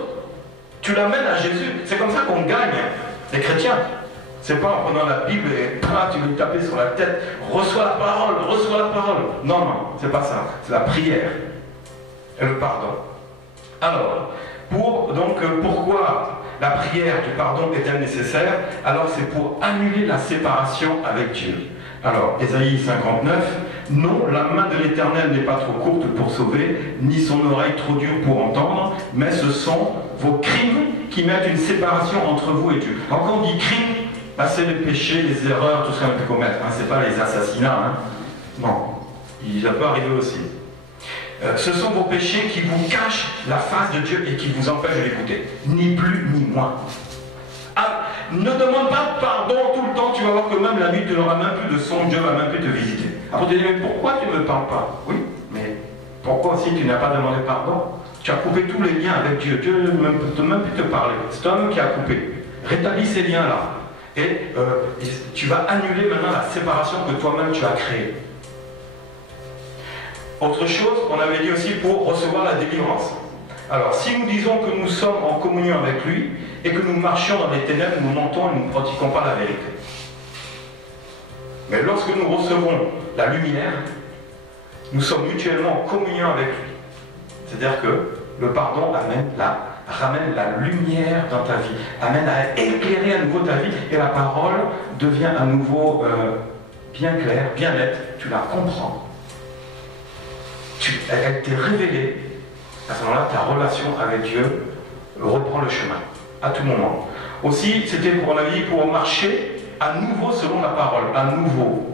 Tu l'amènes à Jésus. C'est comme ça qu'on gagne les chrétiens. C'est pas en prenant la Bible et tu lui tapes sur la tête. Reçois la parole, reçois la parole. Non, non, c'est pas ça. C'est la prière et le pardon. Alors, pourquoi la prière du pardon est-elle nécessaire? Alors, c'est pour annuler la séparation avec Dieu. Alors, Ésaïe 59, non, la main de l'Éternel n'est pas trop courte pour sauver, ni son oreille trop dure pour entendre, mais ce sont vos crimes qui mettent une séparation entre vous et Dieu. Alors, quand on dit crime, c'est les péchés, les erreurs, tout ce qu'on peut commettre. Hein. Ce n'est pas les assassinats. Hein. Non, il peut arriver aussi. Ce sont vos péchés qui vous cachent la face de Dieu et qui vous empêchent de l'écouter. Ni plus ni moins. Ne demande pas pardon tout le temps, tu vas voir que même la nuit, tu n'auras même plus de son, Dieu va même plus te visiter. Après, tu dis, mais pourquoi tu ne me parles pas? Oui, mais pourquoi aussi tu n'as pas demandé pardon? Tu as coupé tous les liens avec Dieu. Dieu ne peut même plus te parler. C'est toi-même qui as coupé. Rétablis ces liens-là. Et tu vas annuler maintenant la séparation que toi-même tu as créée. Autre chose, on avait dit aussi pour recevoir la délivrance. Alors, si nous disons que nous sommes en communion avec lui et que nous marchions dans les ténèbres, nous mentons et nous ne pratiquons pas la vérité. Mais lorsque nous recevons la lumière, nous sommes mutuellement en communion avec lui. C'est-à-dire que le pardon ramène la lumière dans ta vie, amène à éclairer à nouveau ta vie et la parole devient à nouveau bien claire, bien nette, tu la comprends. Elle t'est révélée. À ce moment-là, ta relation avec Dieu reprend le chemin, à tout moment. Aussi, c'était pour la vie, pour marcher à nouveau selon la parole, à nouveau.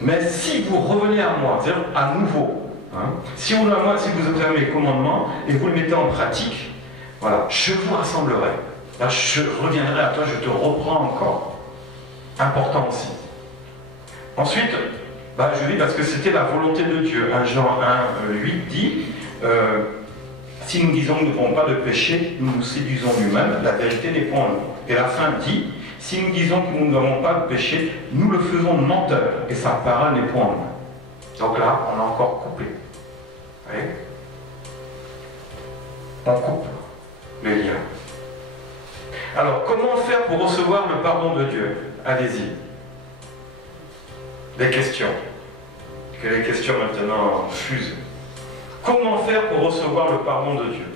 Mais si vous revenez à moi, c'est-à-dire à nouveau, hein, si vous observez mes commandements et vous le mettez en pratique, voilà, je vous rassemblerai. Là, je reviendrai à toi, je te reprends encore. Important aussi. Ensuite, je dis parce que c'était la volonté de Dieu. 1 Jean 1:8 dit si nous disons que nous n'avons pas de péché, nous nous séduisons nous-mêmes, la vérité n'est pas en nous. Et la fin dit si nous disons que nous n'avons pas de péché, nous le faisons menteur et sa parole n'est pas en nous. Donc là, on a encore coupé. Vous voyez? On coupe les liens. Alors, comment faire pour recevoir le pardon de Dieu? Allez-y. Des questions. Que les questions maintenant fusent. Comment faire pour recevoir le pardon de Dieu?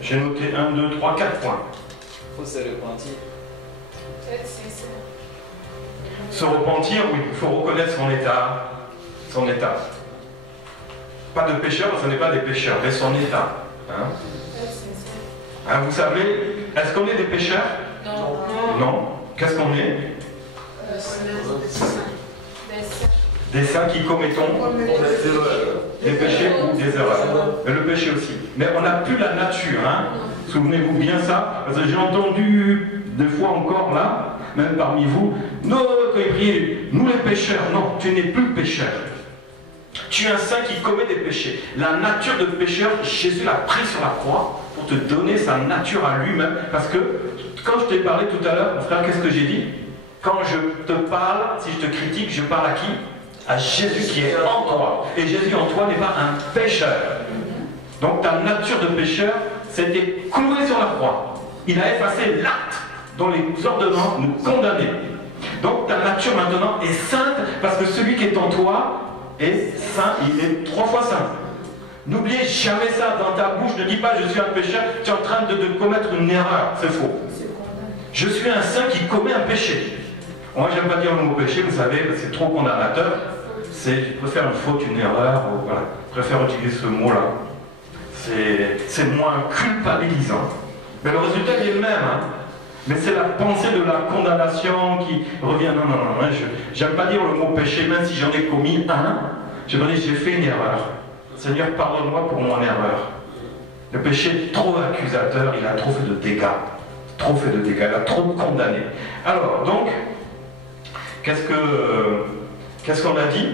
J'ai noté 1, 2, 3, 4 points. Il faut se repentir. Se repentir, oui, il faut reconnaître son état. Pas de pécheur, ce n'est pas des pécheurs, mais son état. Hein? Hein, vous savez, est-ce qu'on est des pécheurs? Non. Non. Qu'est-ce qu'on est? Des saints qui commettons des péchés ou des erreurs. Mais le péché aussi. Mais on n'a plus la nature. Hein? Souvenez-vous bien ça. Parce que j'ai entendu des fois encore là, même parmi vous, nous, quand ils priaient, nous les pécheurs. Non, tu n'es plus pécheur. Tu es un saint qui commet des péchés. La nature de pécheur, Jésus l'a pris sur la croix pour te donner sa nature à lui-même. Parce que quand je t'ai parlé tout à l'heure, mon frère, qu'est-ce que j'ai dit? Quand je te parle, si je te critique, je parle à qui? À Jésus qui est en toi. Et Jésus en toi n'est pas un pécheur. Donc ta nature de pécheur, c'était clouée sur la croix. Il a effacé l'acte dont les ordonnances nous condamnaient. Donc ta nature maintenant est sainte parce que celui qui est en toi est saint, il est 3 fois saint. N'oubliez jamais ça dans ta bouche, ne dis pas je suis un pécheur, tu es en train de commettre une erreur, c'est faux. Je suis un saint qui commet un péché. Moi j'aime pas dire le mot péché, vous savez, c'est trop condamnateur. Je préfère une faute, une erreur, voilà. Je préfère utiliser ce mot-là. C'est moins culpabilisant. Mais le résultat il est le même. Hein. Mais c'est la pensée de la condamnation qui revient. Non, non, non. J'aime pas dire le mot péché, même si j'en ai commis un. Je me dis, j'ai fait une erreur. Seigneur, pardonne-moi pour mon erreur. Le péché est trop accusateur, il a trop fait de dégâts. Trop fait de dégâts, il a trop condamné. Alors, donc, qu'est-ce qu'on a dit?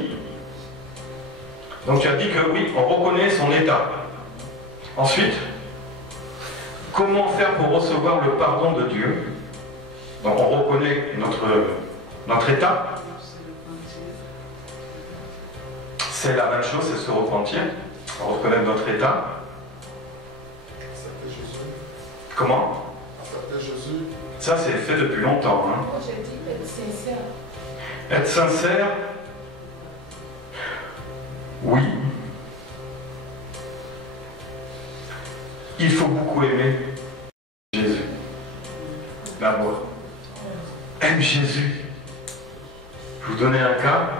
Donc tu as dit que oui, on reconnaît son état. Ensuite, comment faire pour recevoir le pardon de Dieu? Donc on reconnaît notre état. C'est la même chose, c'est se repentir. On reconnaît notre état. Comment? Ça c'est fait depuis longtemps. Hein. J'ai dit être sincère. Être sincère? Oui. Il faut beaucoup aimer Jésus. D'abord. Aime Jésus. Je vais vous donner un cas.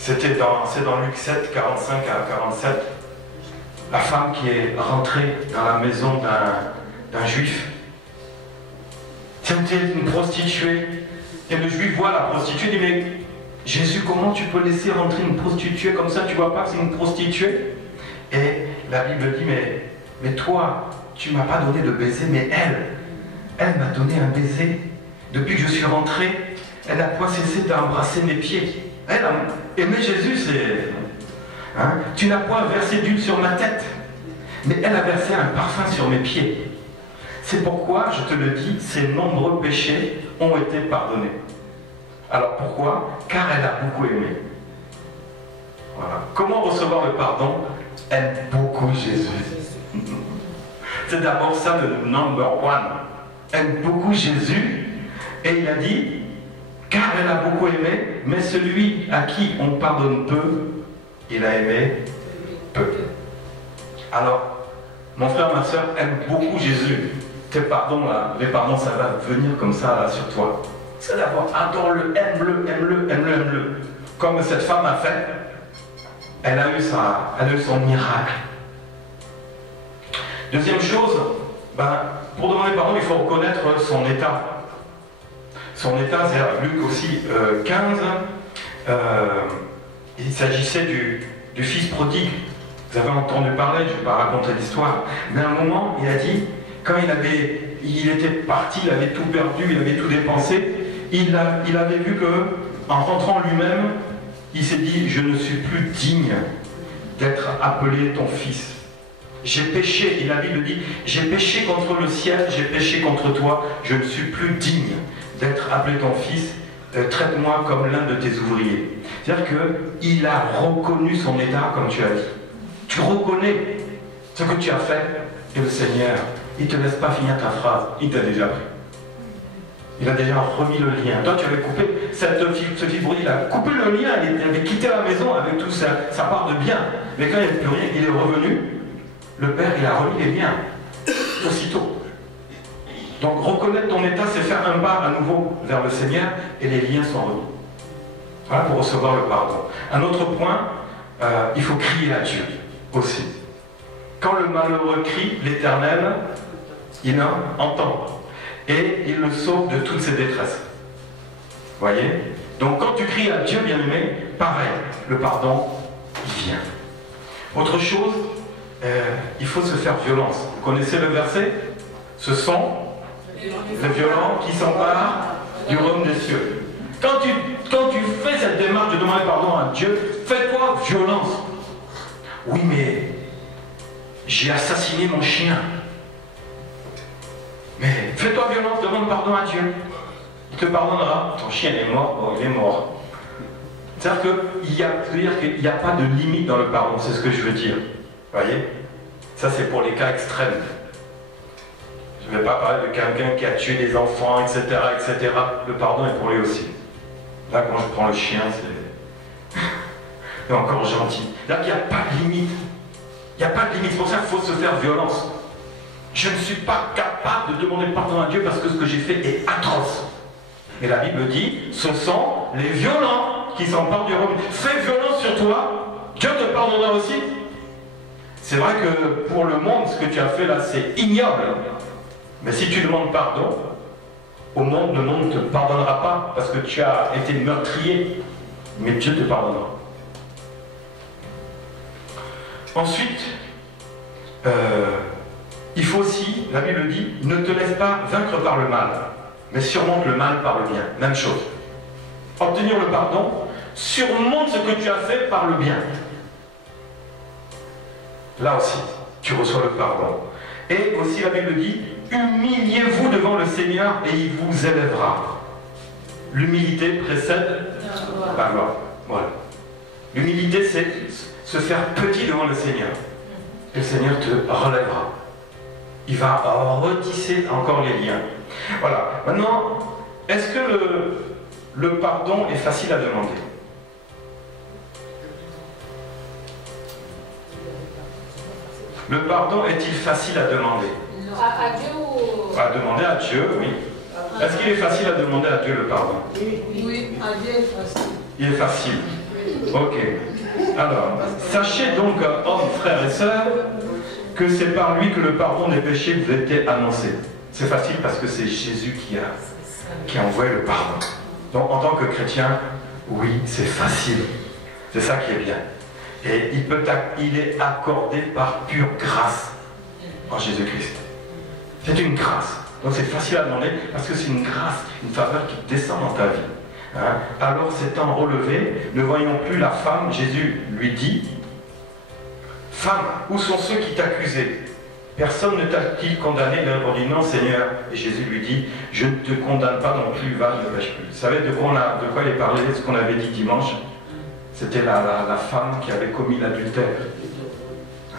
C'est dans Luc 7, 45 à 47. La femme qui est rentrée dans la maison d'un juif. C'était une prostituée. Et le juif voit la prostituée et dit, mais Jésus, comment tu peux laisser rentrer une prostituée comme ça? Tu vois pas que c'est une prostituée? Et la Bible dit, mais toi, tu m'as pas donné de baiser, mais elle m'a donné un baiser. Depuis que je suis rentré, elle n'a pas cessé d'embrasser mes pieds. Elle a aimé Jésus, c'est... Hein? Tu n'as pas versé d'huile sur ma tête, mais elle a versé un parfum sur mes pieds. C'est pourquoi, je te le dis, ses nombreux péchés ont été pardonnés. Alors pourquoi? Car elle a beaucoup aimé. Voilà. Comment recevoir le pardon? Aime beaucoup Jésus. C'est d'abord ça le number one. Aime beaucoup Jésus. Et il a dit, car elle a beaucoup aimé, mais celui à qui on pardonne peu, il a aimé peu. Alors, mon frère, ma soeur, aime beaucoup Jésus. Tes pardons, là, les pardons, ça va venir comme ça, là, sur toi. C'est d'abord, adore-le, aime-le, aime-le, aime-le, aime-le. Comme cette femme a fait, elle a eu son miracle. Deuxième chose, pour demander pardon, il faut reconnaître son état. Son état, c'est Luc aussi 15, il s'agissait du fils prodigue. Vous avez entendu parler, je ne vais pas raconter l'histoire, mais à un moment, il a dit, quand il était parti, il avait tout perdu, il avait tout dépensé, il avait vu que, en rentrant lui-même, il s'est dit, je ne suis plus digne d'être appelé ton fils. J'ai péché, et la Bible dit, j'ai péché contre le ciel, j'ai péché contre toi, je ne suis plus digne d'être appelé ton fils, traite-moi comme l'un de tes ouvriers. C'est-à-dire qu'il a reconnu son état, comme tu as dit. Tu reconnais ce que tu as fait, et le Seigneur, il ne te laisse pas finir ta phrase, il t'a déjà pris. Il a déjà remis le lien. Toi, tu avais coupé, ce fils prodigue, il a coupé le lien, il avait quitté la maison avec tout sa part de bien. Mais quand il n'y avait plus rien, il est revenu, le Père, il a remis les liens, aussitôt. Donc reconnaître ton état, c'est faire un pas à nouveau vers le Seigneur et les liens sont remis. Voilà pour recevoir le pardon. Un autre point, il faut crier à Dieu aussi. Quand le malheureux crie, l'Éternel, il entend. Et il le sauve de toutes ses détresses. Voyez? Donc quand tu cries à Dieu, bien-aimé, pareil, le pardon, il vient. Autre chose, il faut se faire violence. Vous connaissez le verset? Ce sont les violents qui s'emparent du royaume des cieux. Quand tu fais cette démarche de demander pardon à Dieu, fais-toi violence. Oui, mais j'ai assassiné mon chien. Mais fais-toi violence, demande pardon à Dieu. Il te pardonnera. Ton chien est mort, bon, il est mort. C'est-à-dire qu'il n'y a pas de limite dans le pardon, c'est ce que je veux dire. Vous voyez? Ça, c'est pour les cas extrêmes. Je ne vais pas parler de quelqu'un qui a tué des enfants, etc., etc. Le pardon est pour lui aussi. Là, quand je prends le chien, c'est encore gentil. Là, il n'y a pas de limite. Il n'y a pas de limite. C'est pour ça qu'il faut se faire violence. Je ne suis pas capable de demander pardon à Dieu parce que ce que j'ai fait est atroce. Et la Bible dit, ce sont les violents qui s'emparent du royaume. Fais violence sur toi, Dieu te pardonnera aussi. C'est vrai que pour le monde, ce que tu as fait là, c'est ignoble. Mais si tu demandes pardon, au monde, le monde ne te pardonnera pas parce que tu as été meurtrier. Mais Dieu te pardonnera. Ensuite, il faut aussi, la Bible dit, ne te laisse pas vaincre par le mal, mais surmonte le mal par le bien. Même chose. Obtenir le pardon, surmonte ce que tu as fait par le bien. Là aussi, tu reçois le pardon. Et aussi la Bible dit, humiliez-vous devant le Seigneur et il vous élèvera. L'humilité précède la gloire. Voilà. L'humilité, c'est se faire petit devant le Seigneur. Et le Seigneur te relèvera. Il va retisser encore les liens. Voilà. Maintenant, est-ce que le pardon est facile à demander? Le pardon est-il facile à demander? À Dieu ou... À demander à Dieu, oui. Est-ce qu'il est facile à demander à Dieu le pardon? Oui, à Dieu est facile. Il est facile. Ok. Alors, sachez donc, hommes, frères et sœurs, que c'est par lui que le pardon des péchés vous a été annoncé. C'est facile parce que c'est Jésus qui a envoyé le pardon. Donc, en tant que chrétien, oui, c'est facile. C'est ça qui est bien. Et il est accordé par pure grâce en Jésus-Christ. C'est une grâce. Donc c'est facile à demander parce que c'est une grâce, une faveur qui descend dans ta vie. Hein? Alors s'étant relevé, ne voyons plus la femme, Jésus lui dit, « Femme, où sont ceux qui t'accusaient? Personne ne t'a-t-il condamné ?» Il répondit, « Non, Seigneur. » Et Jésus lui dit, « Je ne te condamne pas non plus, va, ne pêche plus. » Vous savez de quoi il est parlé, ce qu'on avait dit dimanche? C'était la femme qui avait commis l'adultère.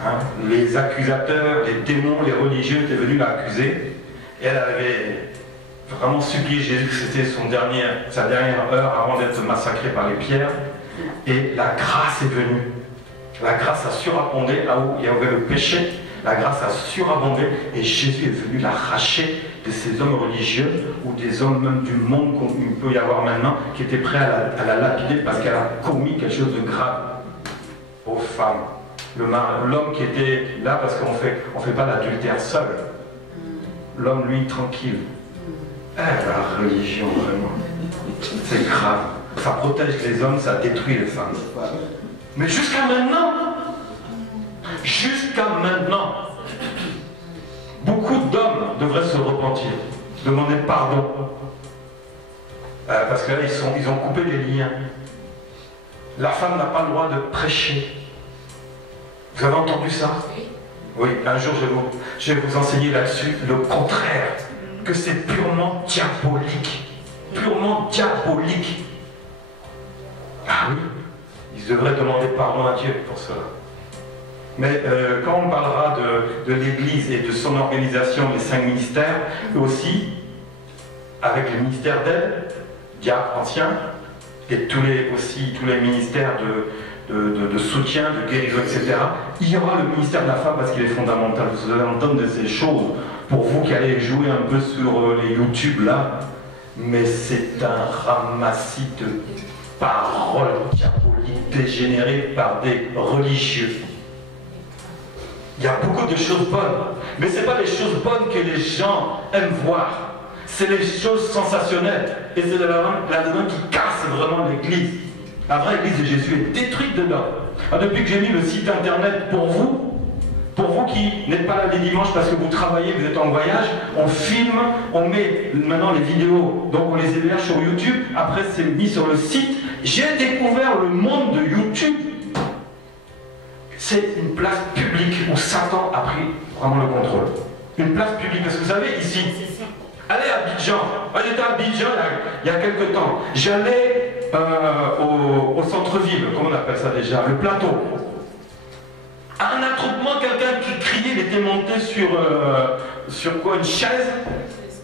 Hein? Les accusateurs, les démons, les religieux étaient venus l'accuser. Et elle avait vraiment supplié Jésus que c'était sa dernière heure avant d'être massacrée par les pierres. Et la grâce est venue. La grâce a surabondé là où il y avait le péché. La grâce a surabondé et Jésus est venu l'arracher de ces hommes religieux ou des hommes même du monde qu'il peut y avoir maintenant qui étaient prêts à la lapider parce qu'elle a commis quelque chose de grave aux femmes. L'homme qui était là parce qu'on fait pas l'adultère seul. L'homme, lui, tranquille. La religion, vraiment. C'est grave. Ça protège les hommes, ça détruit les femmes. Mais jusqu'à maintenant, beaucoup d'hommes devraient se repentir, demander pardon. Parce que là, ils ont coupé les liens. La femme n'a pas le droit de prêcher. Vous avez entendu ça? Oui, un jour je vais vous enseigner là-dessus le contraire, que c'est purement diabolique. Purement diabolique. Ah oui, ils devraient demander pardon à Dieu pour cela. Mais quand on parlera de l'Église et de son organisation, les 5 ministères, eux aussi, avec le ministère d'aide, diacre ancien, et tous les ministères de soutien, de guérison, etc. Il y aura le ministère de la femme parce qu'il est fondamental. Vous allez entendre de ces choses pour vous qui allez jouer un peu sur les YouTube là, mais c'est un ramassis de paroles diaboliques dégénérées par des religieux. Il y a beaucoup de choses bonnes, mais ce n'est pas les choses bonnes que les gens aiment voir. C'est les choses sensationnelles. Et c'est là-dedans qui casse vraiment l'église. La vraie église de Jésus est détruite dedans. Depuis que j'ai mis le site internet pour vous qui n'êtes pas là les dimanches parce que vous travaillez, vous êtes en voyage, on filme, on met maintenant les vidéos, donc on les héberge sur YouTube, après c'est mis sur le site. J'ai découvert le monde de YouTube. C'est une place publique où Satan a pris vraiment le contrôle. Une place publique, parce que vous savez, ici, allez à Abidjan. Moi j'étais à Abidjan il y a quelques temps. J'allais au centre-ville, comment on appelle ça déjà, le plateau. À un attroupement, quelqu'un qui criait, il était monté sur quoi, une chaise.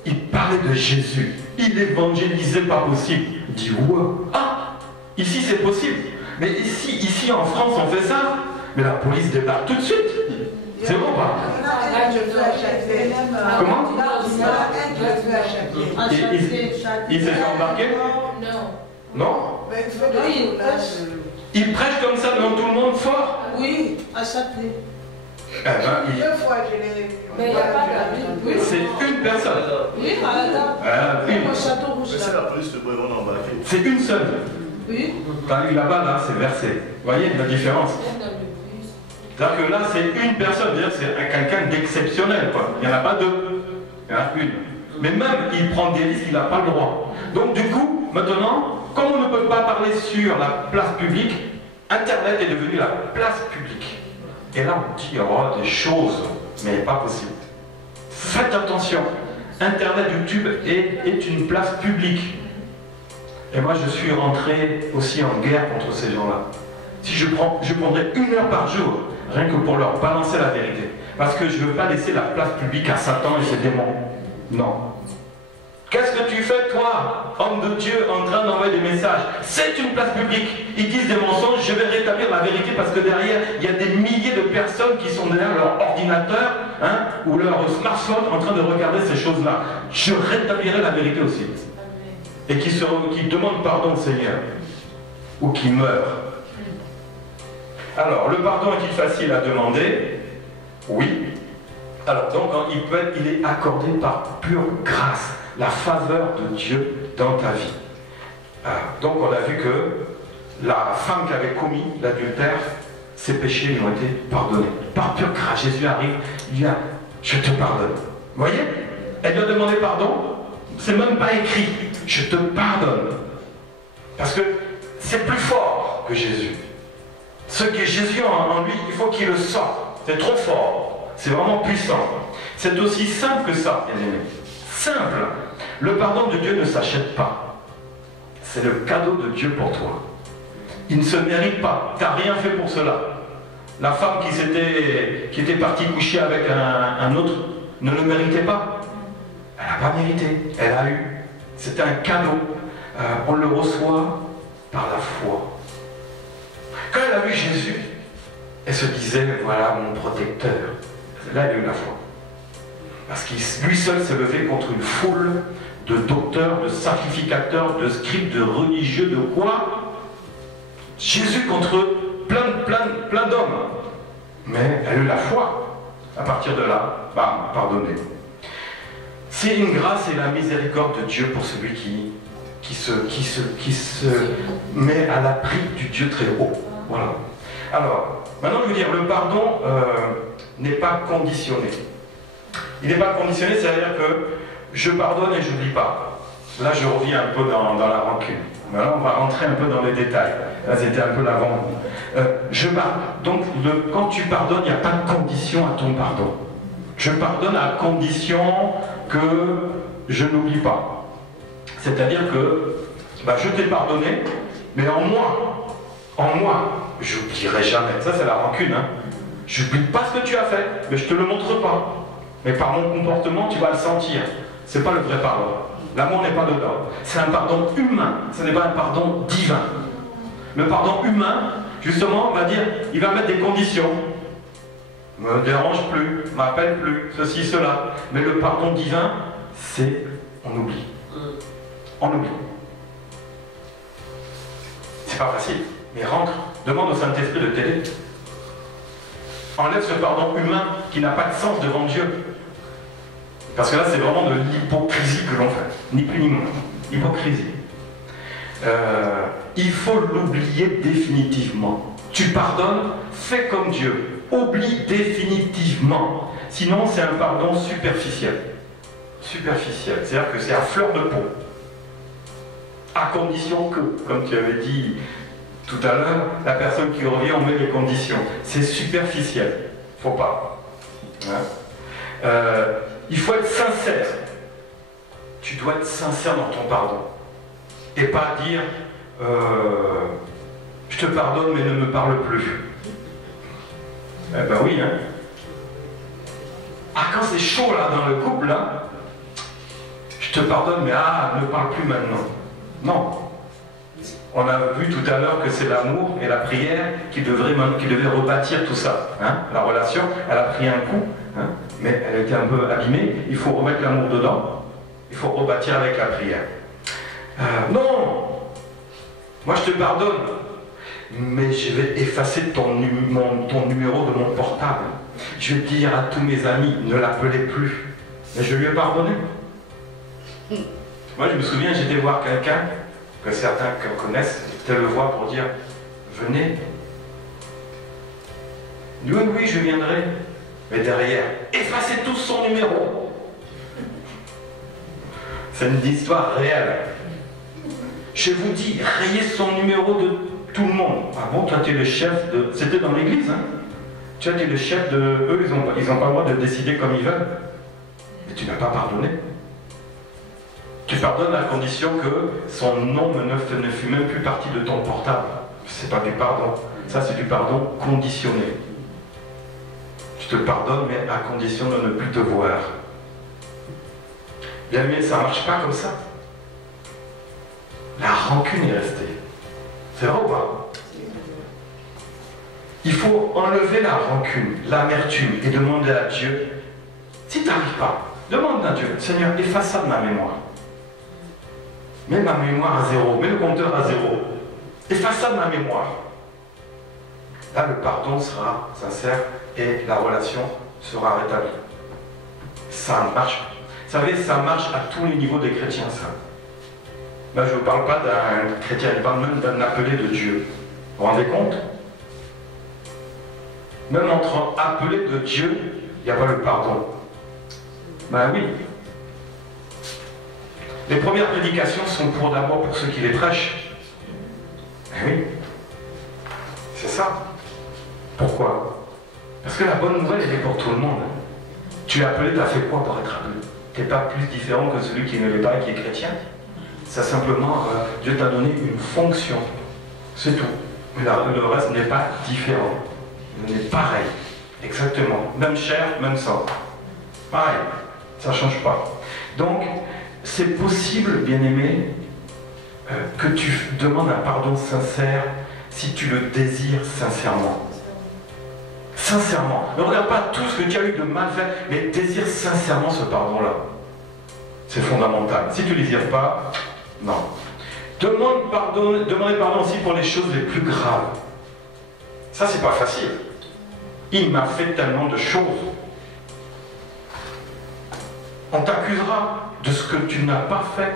Il parlait de Jésus. Il évangélisait pas possible. Il dit, wow. Ah, ici c'est possible. Mais ici en France on fait ça. Mais la police débarque tout de suite. C'est bon ou pas? Comment? Il s'est fait embarquer? Non. Non? Il prêche comme ça devant tout le monde fort? Oui, à Châtelet. Eh ben, Deux fois je l'ai. Mais il n'y a pas de... c'est une personne. Oui, à Une. au Château Rouge. Mais c'est la police de Boyron embarqué. C'est une seule. Oui. T'as vu là-bas, là, c'est versé. Vous voyez la différence? C'est-à-dire que là, c'est une personne, c'est quelqu'un d'exceptionnel, quoi. Il n'y en a pas deux. Il y en a une. Mais même, il prend des risques, il n'a pas le droit. Donc, du coup, maintenant, comme on ne peut pas parler sur la place publique, Internet est devenu la place publique. Et là, on dit, oh, des choses, mais pas possible. Faites attention. Internet, YouTube est une place publique. Et moi, je suis rentré aussi en guerre contre ces gens-là. Si je prendrais 1 heure par jour, rien que pour leur balancer la vérité. Parce que je ne veux pas laisser la place publique à Satan et ses démons. Non. Qu'est-ce que tu fais, toi, homme de Dieu, en train d'envoyer des messages? C'est une place publique. Ils disent des mensonges, je vais rétablir la vérité parce que derrière, il y a des milliers de personnes qui sont derrière leur ordinateur ou leur smartphone en train de regarder ces choses-là. Je rétablirai la vérité aussi. Et qui demandent pardon au Seigneur. Ou qui meurent. Alors, le pardon est-il facile à demander? Oui. Alors, donc, il est accordé par pure grâce, la faveur de Dieu dans ta vie. Donc, on a vu que la femme qui avait commis l'adultère, ses péchés lui ont été pardonnés. Par pure grâce, Jésus arrive, il dit, je te pardonne. Vous voyez? Elle lui a demandé pardon, c'est même pas écrit, je te pardonne. Parce que c'est plus fort que Jésus. Ce que Jésus en lui, il faut qu'il le sorte. C'est trop fort. C'est vraiment puissant. C'est aussi simple que ça, bien aimé. Simple. Le pardon de Dieu ne s'achète pas. C'est le cadeau de Dieu pour toi. Il ne se mérite pas. Tu n'as rien fait pour cela. La femme qui était partie coucher avec un autre ne le méritait pas. Elle n'a pas mérité. Elle a eu. C'était un cadeau. On le reçoit par la foi. Quand elle a vu Jésus, elle se disait, voilà mon protecteur. Là, elle a eu la foi. Parce qu'il lui seul s'est levé contre une foule de docteurs, de sacrificateurs, de scribes, de religieux, de quoi? Jésus contre plein d'hommes. Mais elle a eu la foi. À partir de là, bam, pardonné. C'est une grâce et la miséricorde de Dieu pour celui qui se met à l'abri du Dieu très haut. Voilà. Alors, maintenant je veux dire, le pardon n'est pas conditionné. Il n'est pas conditionné, c'est-à-dire que je pardonne et je n'oublie pas. Là, je reviens un peu dans la rancune. Maintenant, on va rentrer un peu dans les détails. Là, c'était un peu l'avant. Donc, quand tu pardonnes, il n'y a pas de condition à ton pardon. Je pardonne à condition que je n'oublie pas. C'est-à-dire que je t'ai pardonné, mais en moi, je n'oublierai jamais. Ça, c'est la rancune. Je n'oublie pas ce que tu as fait, mais je ne te le montre pas. Mais par mon comportement, tu vas le sentir. Ce n'est pas le vrai pardon. L'amour n'est pas dedans. C'est un pardon humain, ce n'est pas un pardon divin. Le pardon humain, justement, on va dire, il va mettre des conditions. me dérange plus, m'appelle plus, ceci, cela. Mais le pardon divin, c'est on oublie. On oublie. C'est pas facile, mais rentre, demande au Saint-Esprit de t'aider. Enlève ce pardon humain qui n'a pas de sens devant Dieu. Parce que là, c'est vraiment de l'hypocrisie que l'on fait. Ni plus ni moins. Hypocrisie. Il faut l'oublier définitivement. Tu pardonnes, fais comme Dieu. Oublie définitivement. Sinon, c'est un pardon superficiel. Superficiel. C'est-à-dire que c'est à fleur de peau. À condition que, comme tu avais dit tout à l'heure, la personne qui revient, on met les conditions. C'est superficiel. Faut pas. Hein? Il faut être sincère. Tu dois être sincère dans ton pardon. Et pas dire je te pardonne mais ne me parle plus. Eh ben oui, hein. Ah, quand c'est chaud là dans le couple, là, je te pardonne mais ne parle plus maintenant. Non. On a vu tout à l'heure que c'est l'amour et la prière qui devait rebâtir tout ça. Hein. La relation, elle a pris un coup, hein, mais elle était un peu abîmée. Il faut remettre l'amour dedans. Il faut rebâtir avec la prière. Non, moi je te pardonne, mais je vais effacer ton numéro de mon portable. Je vais dire à tous mes amis, ne l'appelez plus. Mais je lui ai pardonné. Moi je me souviens, j'étais voir quelqu'un que certains connaissent, j'étais le voir pour dire, venez. Oui, oui, je viendrai. Mais derrière, effacez tous son numéro. C'est une histoire réelle. Je vous dis, rayez son numéro de tout le monde. Ah bon, toi tu es le chef de... C'était dans l'église, hein. Tu es le chef de... Eux, ils n'ont pas le droit de décider comme ils veulent. Mais tu n'as pas pardonné. Tu pardonnes à condition que son nom ne fût même plus partie de ton portable. C'est pas du pardon. Ça, c'est du pardon conditionné. Je te pardonne, mais à condition de ne plus te voir. Bien aimé, ça ne marche pas comme ça. La rancune est restée. C'est vrai ou pas? Il faut enlever la rancune, l'amertume et demander à Dieu. Si tu n'arrives pas, demande à Dieu, Seigneur, efface ça de ma mémoire. Mets ma mémoire à zéro, mets le compteur à zéro. Efface ça de ma mémoire. Là, le pardon sera sincère et la relation sera rétablie. Ça marche. Vous savez, ça marche à tous les niveaux des chrétiens, ça. Là, je ne vous parle pas d'un chrétien, je parle même d'un appelé de Dieu. Vous vous rendez compte? Même entre appelés de Dieu, il n'y a pas le pardon. Ben oui. Les premières prédications sont d'abord pour ceux qui les prêchent. Ben oui. C'est ça. Pourquoi? Parce que la bonne nouvelle, elle est pour tout le monde. Tu es appelé, tu as fait quoi pour être appelé? Tu n'es pas plus différent que celui qui ne l'est pas et qui est chrétien. Ça simplement, Dieu t'a donné une fonction. C'est tout. Mais le reste n'est pas différent. Il est pareil. Exactement. Même chair, même sang. Pareil. Ça ne change pas. Donc, c'est possible, bien-aimé, que tu demandes un pardon sincère si tu le désires sincèrement. Sincèrement. Ne regarde pas tout ce que tu as eu de mal fait, mais désire sincèrement ce pardon-là. C'est fondamental. Si tu ne le désires pas, non. Demandez pardon aussi pour les choses les plus graves. Ça, c'est pas facile. Il m'a fait tellement de choses. On t'accusera de ce que tu n'as pas fait.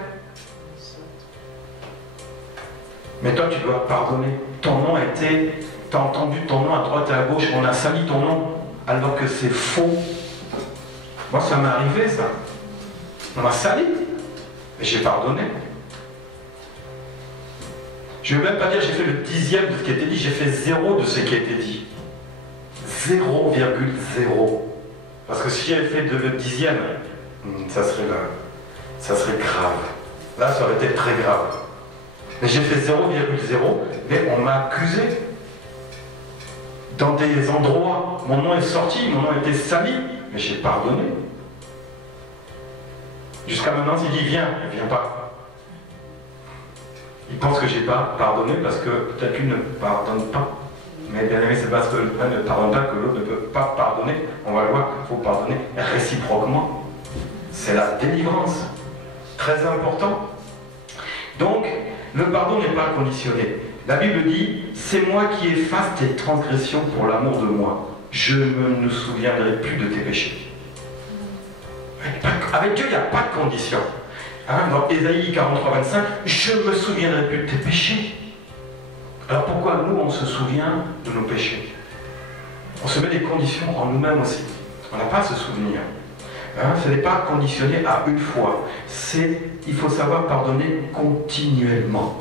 Mais toi, tu dois pardonner. Ton nom a été... Tu as entendu ton nom à droite et à gauche. On a sali ton nom alors que c'est faux. Moi, ça m'est arrivé, ça. On m'a sali. Mais j'ai pardonné. Je ne vais même pas dire j'ai fait le 10e de ce qui a été dit. J'ai fait 0 de ce qui a été dit. 0,0. Parce que si j'avais fait le 10e, ça serait grave. Là, ça aurait été très grave. Mais j'ai fait 0,0, mais on m'a accusé. Dans des endroits, mon nom est sorti, mon nom a été sali, mais j'ai pardonné. Jusqu'à maintenant, s'il dit viens, il ne vient pas. Il pense que je n'ai pas pardonné parce que peut-être qu'il ne pardonne pas. Mais bien aimé, c'est parce que l'un ne pardonne pas que l'autre ne peut pas pardonner. On va le voir qu'il faut pardonner réciproquement. C'est la délivrance. Très important. Donc, le pardon n'est pas conditionné. La Bible dit, c'est moi qui efface tes transgressions pour l'amour de moi. Je ne me souviendrai plus de tes péchés. Avec Dieu, il n'y a pas de condition. Hein, dans Ésaïe 43, 25, je ne me souviendrai plus de tes péchés. Alors pourquoi nous, on se souvient de nos péchés? On se met des conditions en nous-mêmes aussi. On n'a pas à se souvenir. Hein, ce n'est pas conditionné à une fois. Il faut savoir pardonner continuellement.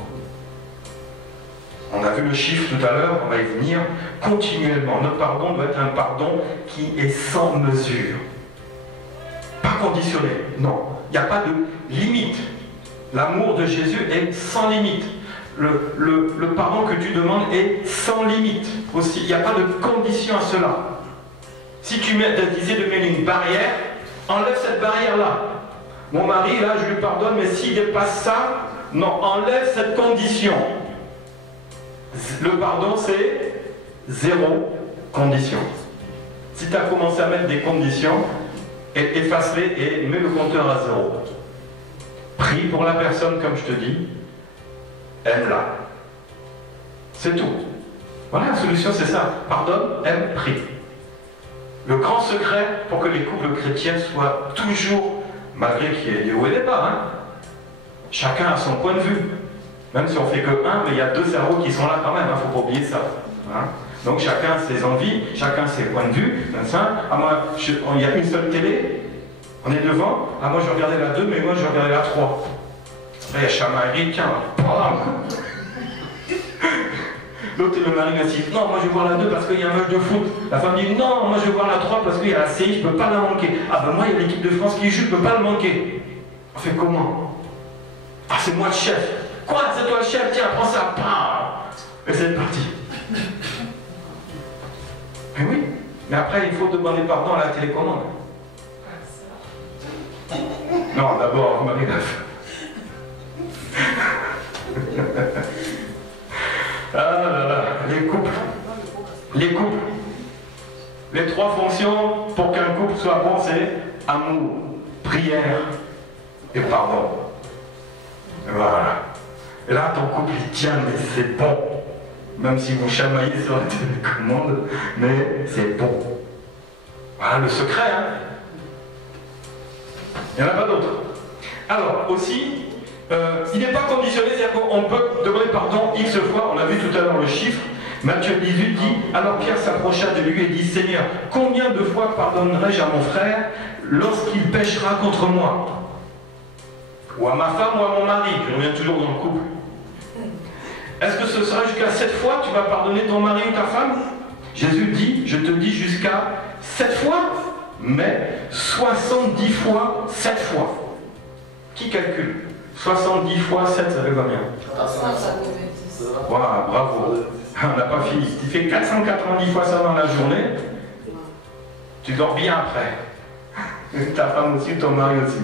On a vu le chiffre tout à l'heure, on va y venir. Continuellement. Notre pardon doit être un pardon qui est sans mesure. Pas conditionné, non. Il n'y a pas de limite. L'amour de Jésus est sans limite. Le pardon que tu demandes est sans limite aussi. Il n'y a pas de condition à cela. Si tu disais de mettre une barrière, enlève cette barrière-là. Mon mari, là, je lui pardonne, mais s'il dépasse ça, non, enlève cette condition. Le pardon, c'est zéro condition. Si tu as commencé à mettre des conditions, efface-les et mets le compteur à zéro. Prie pour la personne, comme je te dis. Aime-la. C'est tout. Voilà, la solution, c'est ça. Pardonne, aime, prie. Le grand secret pour que les couples chrétiens soient toujours, malgré qu'il y ait des hauts et des bas, hein, chacun a son point de vue. Même si on ne fait que un, mais il y a deux cerveaux qui sont là quand même, il ne faut pas oublier ça. Hein. Donc chacun a ses envies, chacun a ses points de vue. Ah, moi, il y a une seule télé, on est devant. Ah, moi je regardais la 2, mais moi je regardais la 3. Après il y a chamaillerie, tiens, l'autre le mari va dire non, moi je vais voir la 2 parce qu'il y a un match de foot. La femme dit non, moi je vais voir la 3 parce qu'il y a la série, je ne peux pas la manquer. Ah ben moi il y a l'équipe de France qui joue, je ne peux pas le manquer. On fait comment? Ah, c'est moi le chef. Quoi? C'est toi le chef? Tiens, prends ça. Et c'est parti. Mais oui, mais après il faut demander pardon à la télécommande. Non, d'abord, Marie-Neuf. Ah là là, les couples. Les couples. Les trois fonctions pour qu'un couple soit bon, c'est amour, prière et pardon. Et voilà. Et là, ton couple, il tient, mais c'est bon. Même si vous chamaillez sur la télécommande, mais c'est bon. Voilà le secret, hein. Il n'y en a pas d'autre. Alors, aussi, il n'est pas conditionné, c'est-à-dire qu'on peut demander pardon X fois, on a vu tout à l'heure le chiffre. Matthieu 18 dit, alors Pierre s'approcha de lui et dit, Seigneur, combien de fois pardonnerai-je à mon frère lorsqu'il péchera contre moi? Ou à ma femme ou à mon mari, je reviens toujours dans le couple. Est-ce que ce sera jusqu'à 7 fois tu vas pardonner ton mari ou ta femme? Jésus dit, je te dis jusqu'à 7 fois, mais 70 fois 7 fois. Qui calcule? 70 fois 7, ça fait combien? Voilà, bravo. On n'a pas fini. Tu fais 490 fois ça dans la journée, tu dors bien après. Ta femme aussi, ton mari aussi.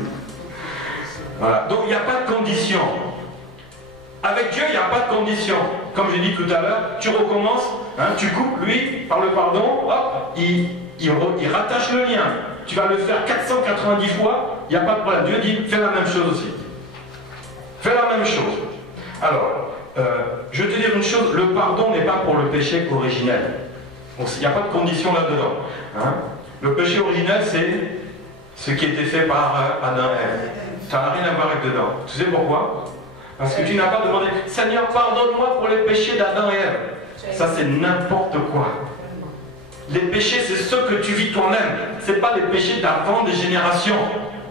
Voilà. Donc il n'y a pas de condition. Avec Dieu, il n'y a pas de condition. Comme j'ai dit tout à l'heure, tu recommences, hein, tu coupes, lui, par le pardon, hop, il rattache le lien. Tu vas le faire 490 fois, il n'y a pas de problème. Dieu dit, fais la même chose aussi. Fais la même chose. Alors, je vais te dire une chose, le pardon n'est pas pour le péché originel. Il n'y a pas de condition là-dedans. Hein. Le péché originel, c'est ce qui a été fait par Adam et Ève. Ça n'a rien à voir avec dedans. Tu sais pourquoi? Parce que tu n'as pas demandé, Seigneur, pardonne-moi pour les péchés d'Adam et Ève. Ça, c'est n'importe quoi. Les péchés, c'est ceux que tu vis toi-même. Ce n'est pas les péchés d'avant des générations.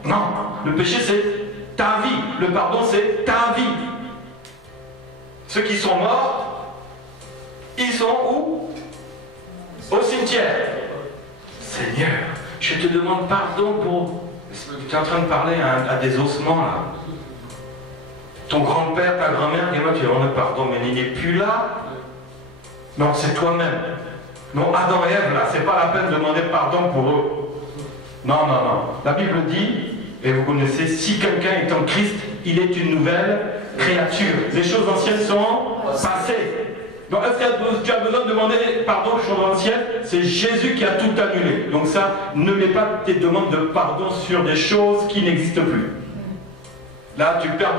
Non. Le péché, c'est ta vie. Le pardon, c'est ta vie. Ceux qui sont morts, ils sont où? Au cimetière. Seigneur, je te demande pardon pour... Tu es en train de parler à des ossements, là. Ton grand-père, ta grand-mère, et moi, tu demandes pardon, mais il n'est plus là. Non, c'est toi-même. Non, Adam et Ève, là, c'est pas la peine de demander pardon pour eux. Non, non, non. La Bible dit, et vous connaissez, si quelqu'un est en Christ, il est une nouvelle créature. Les choses anciennes sont passées. Donc, est-ce que tu as besoin de demander pardon aux choses anciennes? C'est Jésus qui a tout annulé. Donc ça, ne mets pas tes demandes de pardon sur des choses qui n'existent plus. Là, tu perds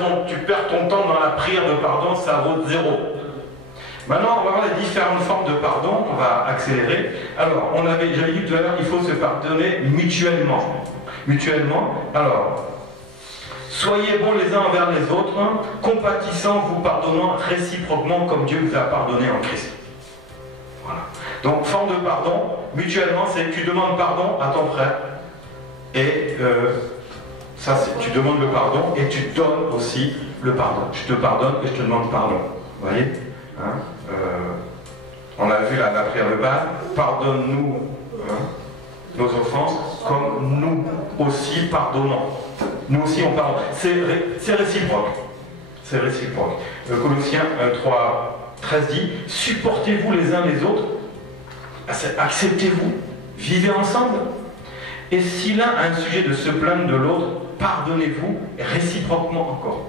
ton temps dans la prière de pardon, ça vaut 0. Maintenant, on va voir les différentes formes de pardon, on va accélérer. Alors, j'avais dit tout à l'heure, il faut se pardonner mutuellement. Mutuellement, alors, soyez bons les uns envers les autres, compatissant, vous pardonnant réciproquement comme Dieu vous a pardonné en Christ. Voilà. Donc, forme de pardon, mutuellement, c'est tu demandes pardon à ton frère. Et ça, c'est tu demandes le pardon et tu donnes aussi le pardon. Je te pardonne et je te demande pardon. Vous voyez, hein, on a vu la prière de base, pardonne-nous nos offenses comme nous aussi pardonnons. Nous aussi on pardonne. C'est réciproque. C'est réciproque. Colossiens 3:13 dit, supportez-vous les uns les autres, acceptez-vous, vivez ensemble. Et si l'un a un sujet de se plaindre de l'autre, pardonnez-vous réciproquement encore.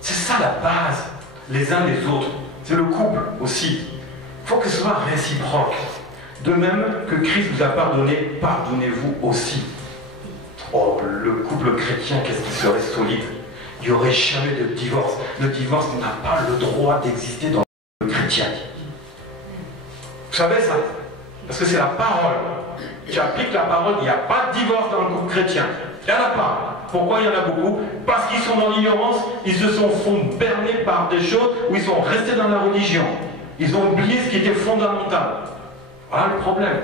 C'est ça la base, les uns les autres. C'est le couple aussi. Il faut que ce soit réciproque. De même que Christ vous a pardonné, pardonnez-vous aussi. Oh, le couple chrétien, qu'est-ce qui serait solide? Il n'y aurait jamais de divorce. Le divorce n'a pas le droit d'exister dans le chrétien. Vous savez ça? Parce que c'est la parole. Tu appliques la parole, il n'y a pas de divorce dans le couple chrétien. Il n'y en a pas. Pourquoi il y en a beaucoup? Parce qu'ils sont dans l'ignorance, ils se font berner par des choses où ils sont restés dans la religion. Ils ont oublié ce qui était fondamental. Voilà le problème.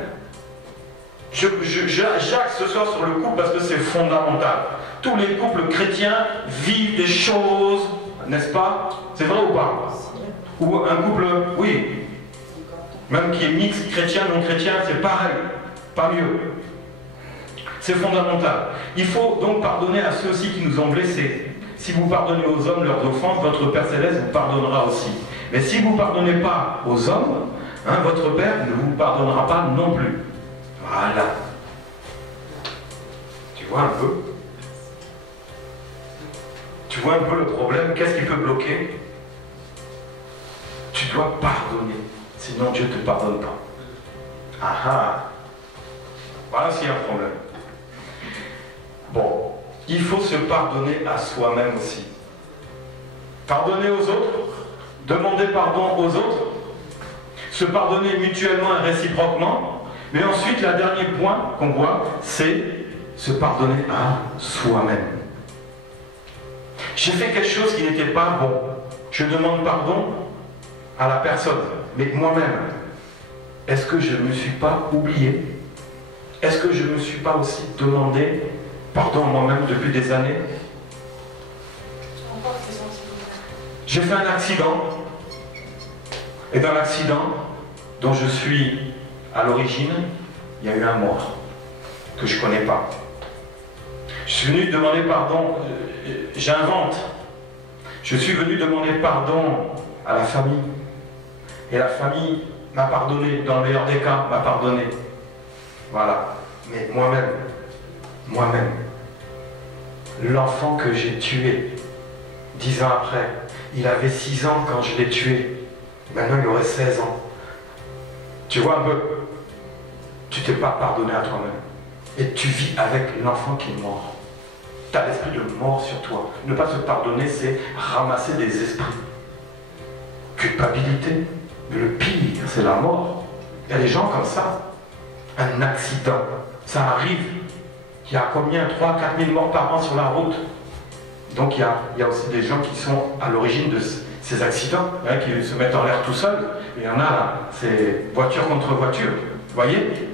J'axe ce soir sur le couple parce que c'est fondamental. Tous les couples chrétiens vivent des choses, n'est-ce pas? C'est vrai ou pas? Ou un couple, oui, même qui est mixte, chrétien, non chrétien, c'est pareil, pas mieux. C'est fondamental. Il faut donc pardonner à ceux aussi qui nous ont blessés. Si vous pardonnez aux hommes leurs offenses, votre Père Céleste vous pardonnera aussi. Mais si vous ne pardonnez pas aux hommes, votre Père ne vous pardonnera pas non plus. Voilà. Tu vois un peu? Tu vois un peu le problème? Qu'est-ce qui peut bloquer? Tu dois pardonner. Sinon Dieu ne te pardonne pas. Ah ah. Voilà s'il y a un problème. Bon, il faut se pardonner à soi-même aussi. Pardonner aux autres, demander pardon aux autres, se pardonner mutuellement et réciproquement, mais ensuite, le dernier point qu'on voit, c'est se pardonner à soi-même. J'ai fait quelque chose qui n'était pas bon. Je demande pardon à la personne, mais moi-même, est-ce que je ne me suis pas oublié? Est-ce que je ne me suis pas aussi demandé pardon à moi-même depuis des années? J'ai fait un accident. Et dans l'accident dont je suis à l'origine, il y a eu un mort que je ne connais pas. Je suis venu demander pardon, j'invente. Je suis venu demander pardon à la famille. Et la famille m'a pardonné, dans le meilleur des cas, m'a pardonné. Voilà. Mais moi-même, l'enfant que j'ai tué, 10 ans après, il avait 6 ans quand je l'ai tué. Maintenant, il aurait 16 ans. Tu vois un peu? Tu t'es pas pardonné à toi-même. Et tu vis avec l'enfant qui est mort. Tu as l'esprit de mort sur toi. Ne pas se pardonner, c'est ramasser des esprits. Culpabilité. Mais le pire, c'est la mort. Il y a des gens comme ça. Un accident. Ça arrive. Il y a combien? 3 000 à 4 000 morts par an sur la route. Donc il y a aussi des gens qui sont à l'origine de ces accidents, qui se mettent en l'air tout seuls. Il y en a là, c'est voiture contre voiture. Vous voyez?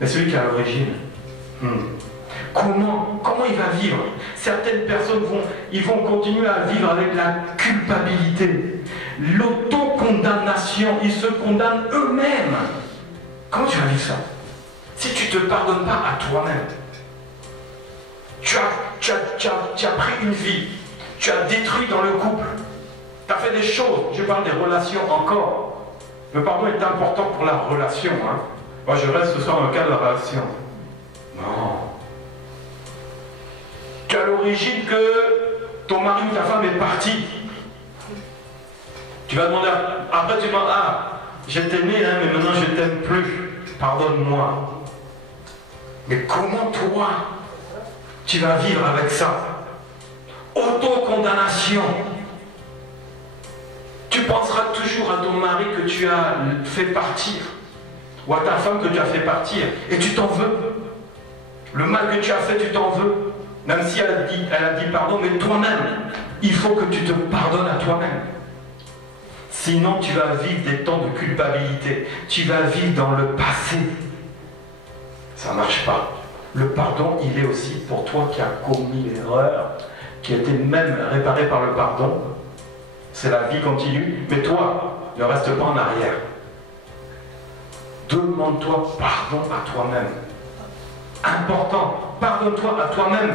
Mais celui qui est à l'origine, comment il va vivre? Certaines personnes vont continuer à vivre avec la culpabilité, l'autocondamnation. Ils se condamnent eux-mêmes. Comment tu vas vivre ça? Si tu ne te pardonnes pas à toi-même, tu as pris une vie, tu as détruit dans le couple, tu as fait des choses, je parle des relations encore. Le pardon est important pour la relation. Moi je reste ce soir dans le cas de la relation. Non. Tu as l'origine que ton mari ou ta femme est parti. Tu vas demander, après tu demandes, ah, j'étais aimé, hein, mais maintenant je ne t'aime plus. Pardonne-moi. Mais comment toi, tu vas vivre avec ça? Autocondamnation. Tu penseras toujours à ton mari que tu as fait partir, ou à ta femme que tu as fait partir, et tu t'en veux. Le mal que tu as fait, tu t'en veux. Même si elle a dit pardon, mais toi-même, il faut que tu te pardonnes à toi-même. Sinon, tu vas vivre des temps de culpabilité. Tu vas vivre dans le passé. Ça ne marche pas. Le pardon, il est aussi pour toi qui as commis l'erreur, qui a été même réparé par le pardon. C'est la vie continue, mais toi, ne reste pas en arrière. Demande-toi pardon à toi-même. Important, pardonne-toi à toi-même.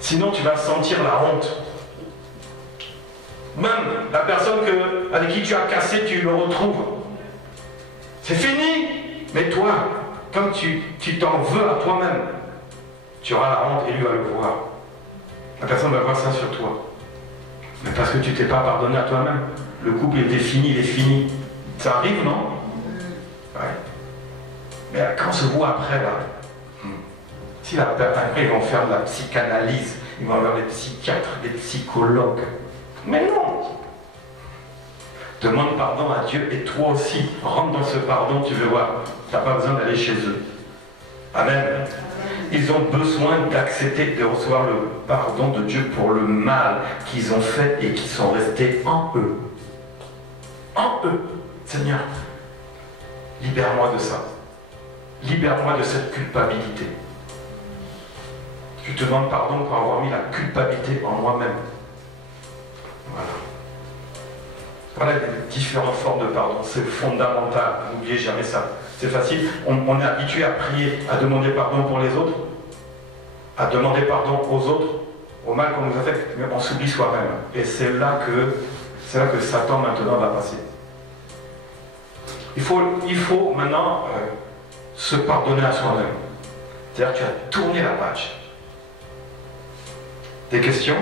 Sinon, tu vas sentir la honte. Même la personne avec qui tu as cassé, tu le retrouves. C'est fini. Mais toi, comme tu t'en veux à toi-même, tu auras la honte et lui va le voir. La personne va voir ça sur toi. Mais parce que tu ne t'es pas pardonné à toi-même. Le couple était fini, il est fini. Ça arrive, non? Ouais. Mais quand on se voit après, là, si après ils vont faire de la psychanalyse, ils vont avoir des psychiatres, des psychologues. Mais non! Demande pardon à Dieu et toi aussi, rentre dans ce pardon, tu veux voir. Tu n'as pas besoin d'aller chez eux. Amen. Ils ont besoin d'accepter de recevoir le pardon de Dieu pour le mal qu'ils ont fait et qui sont restés en eux. En eux. Seigneur, libère-moi de ça. Libère-moi de cette culpabilité. Je te demande pardon pour avoir mis la culpabilité en moi-même. Voilà. Voilà les différentes formes de pardon. C'est fondamental. N'oubliez jamais ça. C'est facile. On est habitué à prier, à demander pardon pour les autres, à demander pardon aux autres, au mal qu'on nous a fait, mais on s'oublie soi-même. Et c'est là que Satan maintenant va passer. Il faut maintenant se pardonner à soi-même. C'est-à-dire que tu as tourné la page. Des questions?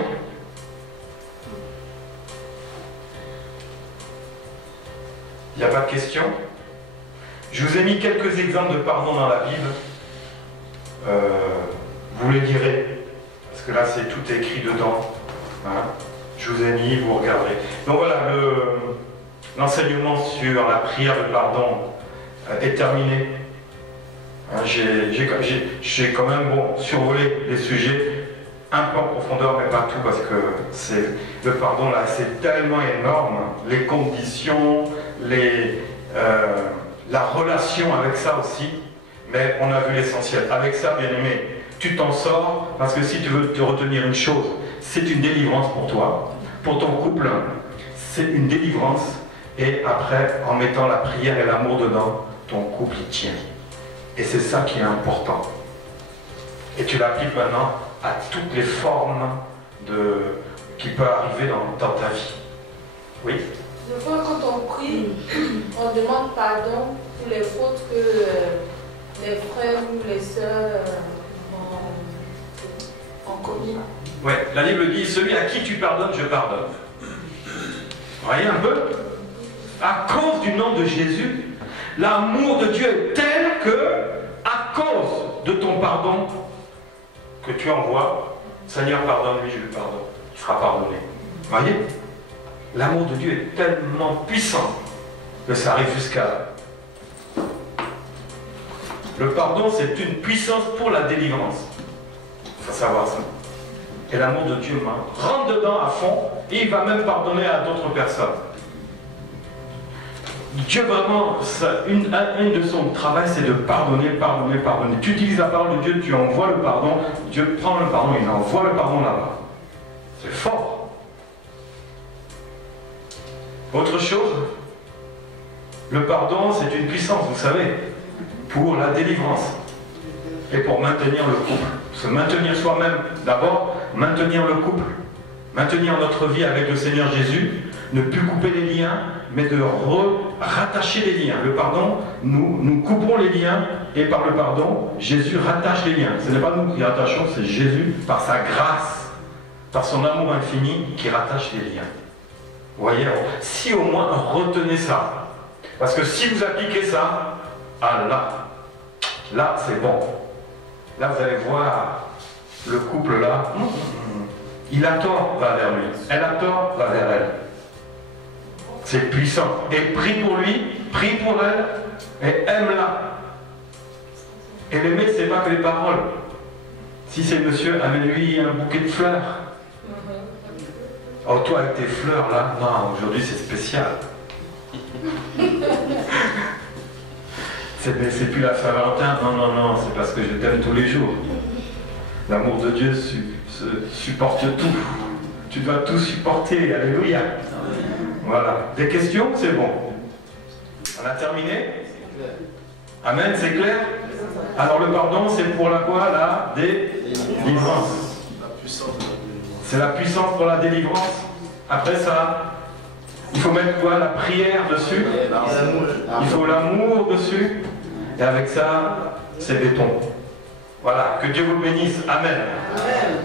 Il n'y a pas de questions? Je vous ai mis quelques exemples de pardon dans la Bible. Vous les lirez, parce que là c'est tout écrit dedans. Voilà. Je vous ai mis, vous regarderez. Donc voilà, l'enseignement sur la prière de pardon est terminé. J'ai quand même survolé les sujets un peu en profondeur, mais pas tout, parce que le pardon là c'est tellement énorme. Les conditions, la relation avec ça aussi, mais on a vu l'essentiel. Avec ça, bien aimé, tu t'en sors, parce que si tu veux te retenir une chose, c'est une délivrance pour toi, pour ton couple, c'est une délivrance, et après, en mettant la prière et l'amour dedans, ton couple y tient. Et c'est ça qui est important. Et tu l'appliques maintenant à toutes les formes qui peuvent arriver dans ta vie. Oui? Des fois, quand on prie, on demande pardon pour les fautes que les frères ou les sœurs ont commis. Oui, la Bible dit, celui à qui tu pardonnes, je pardonne. Voyez un peu? À cause du nom de Jésus, l'amour de Dieu est tel que, à cause de ton pardon que tu envoies, Seigneur, pardonne-lui, je lui pardonne. Il sera pardonné. Voyez? L'amour de Dieu est tellement puissant que ça arrive jusqu'à là. Le pardon, c'est une puissance pour la délivrance. Il faut savoir ça. Et l'amour de Dieu rentre dedans à fond et il va même pardonner à d'autres personnes. Dieu vraiment, un de son travail, c'est de pardonner, pardonner, pardonner. Tu utilises la parole de Dieu, tu envoies le pardon, Dieu prend le pardon, il envoie le pardon là-bas. C'est fort. Autre chose, le pardon, c'est une puissance, vous savez, pour la délivrance et pour maintenir le couple. Se maintenir soi-même, d'abord, maintenir le couple, maintenir notre vie avec le Seigneur Jésus, ne plus couper les liens, mais de rattacher les liens. Le pardon, nous coupons les liens et par le pardon, Jésus rattache les liens. Ce n'est pas nous qui rattachons, c'est Jésus par sa grâce. par son amour infini qui rattache les liens. Vous voyez, si au moins retenez ça, parce que si vous appliquez ça, ah là c'est bon. Là vous allez voir le couple là, il a tort, va vers lui, elle a tort, va vers elle. C'est puissant. Et prie pour lui, prie pour elle, et aime-la. Et l'aimer, c'est pas que les paroles. Si c'est monsieur, amène-lui un bouquet de fleurs. Oh, toi avec tes fleurs là, non, aujourd'hui c'est spécial. C'est plus la Saint-Valentin, non, c'est parce que je t'aime tous les jours. L'amour de Dieu supporte tout. Tu dois tout supporter, alléluia. Voilà. Des questions, c'est bon. On a terminé? Amen, c'est clair? Alors le pardon, c'est pour la quoi? La délivrance. C'est la puissance pour la délivrance. Après ça, il faut mettre quoi? La prière dessus. Il faut l'amour dessus. Et avec ça, c'est béton. Voilà, que Dieu vous bénisse. Amen. Amen.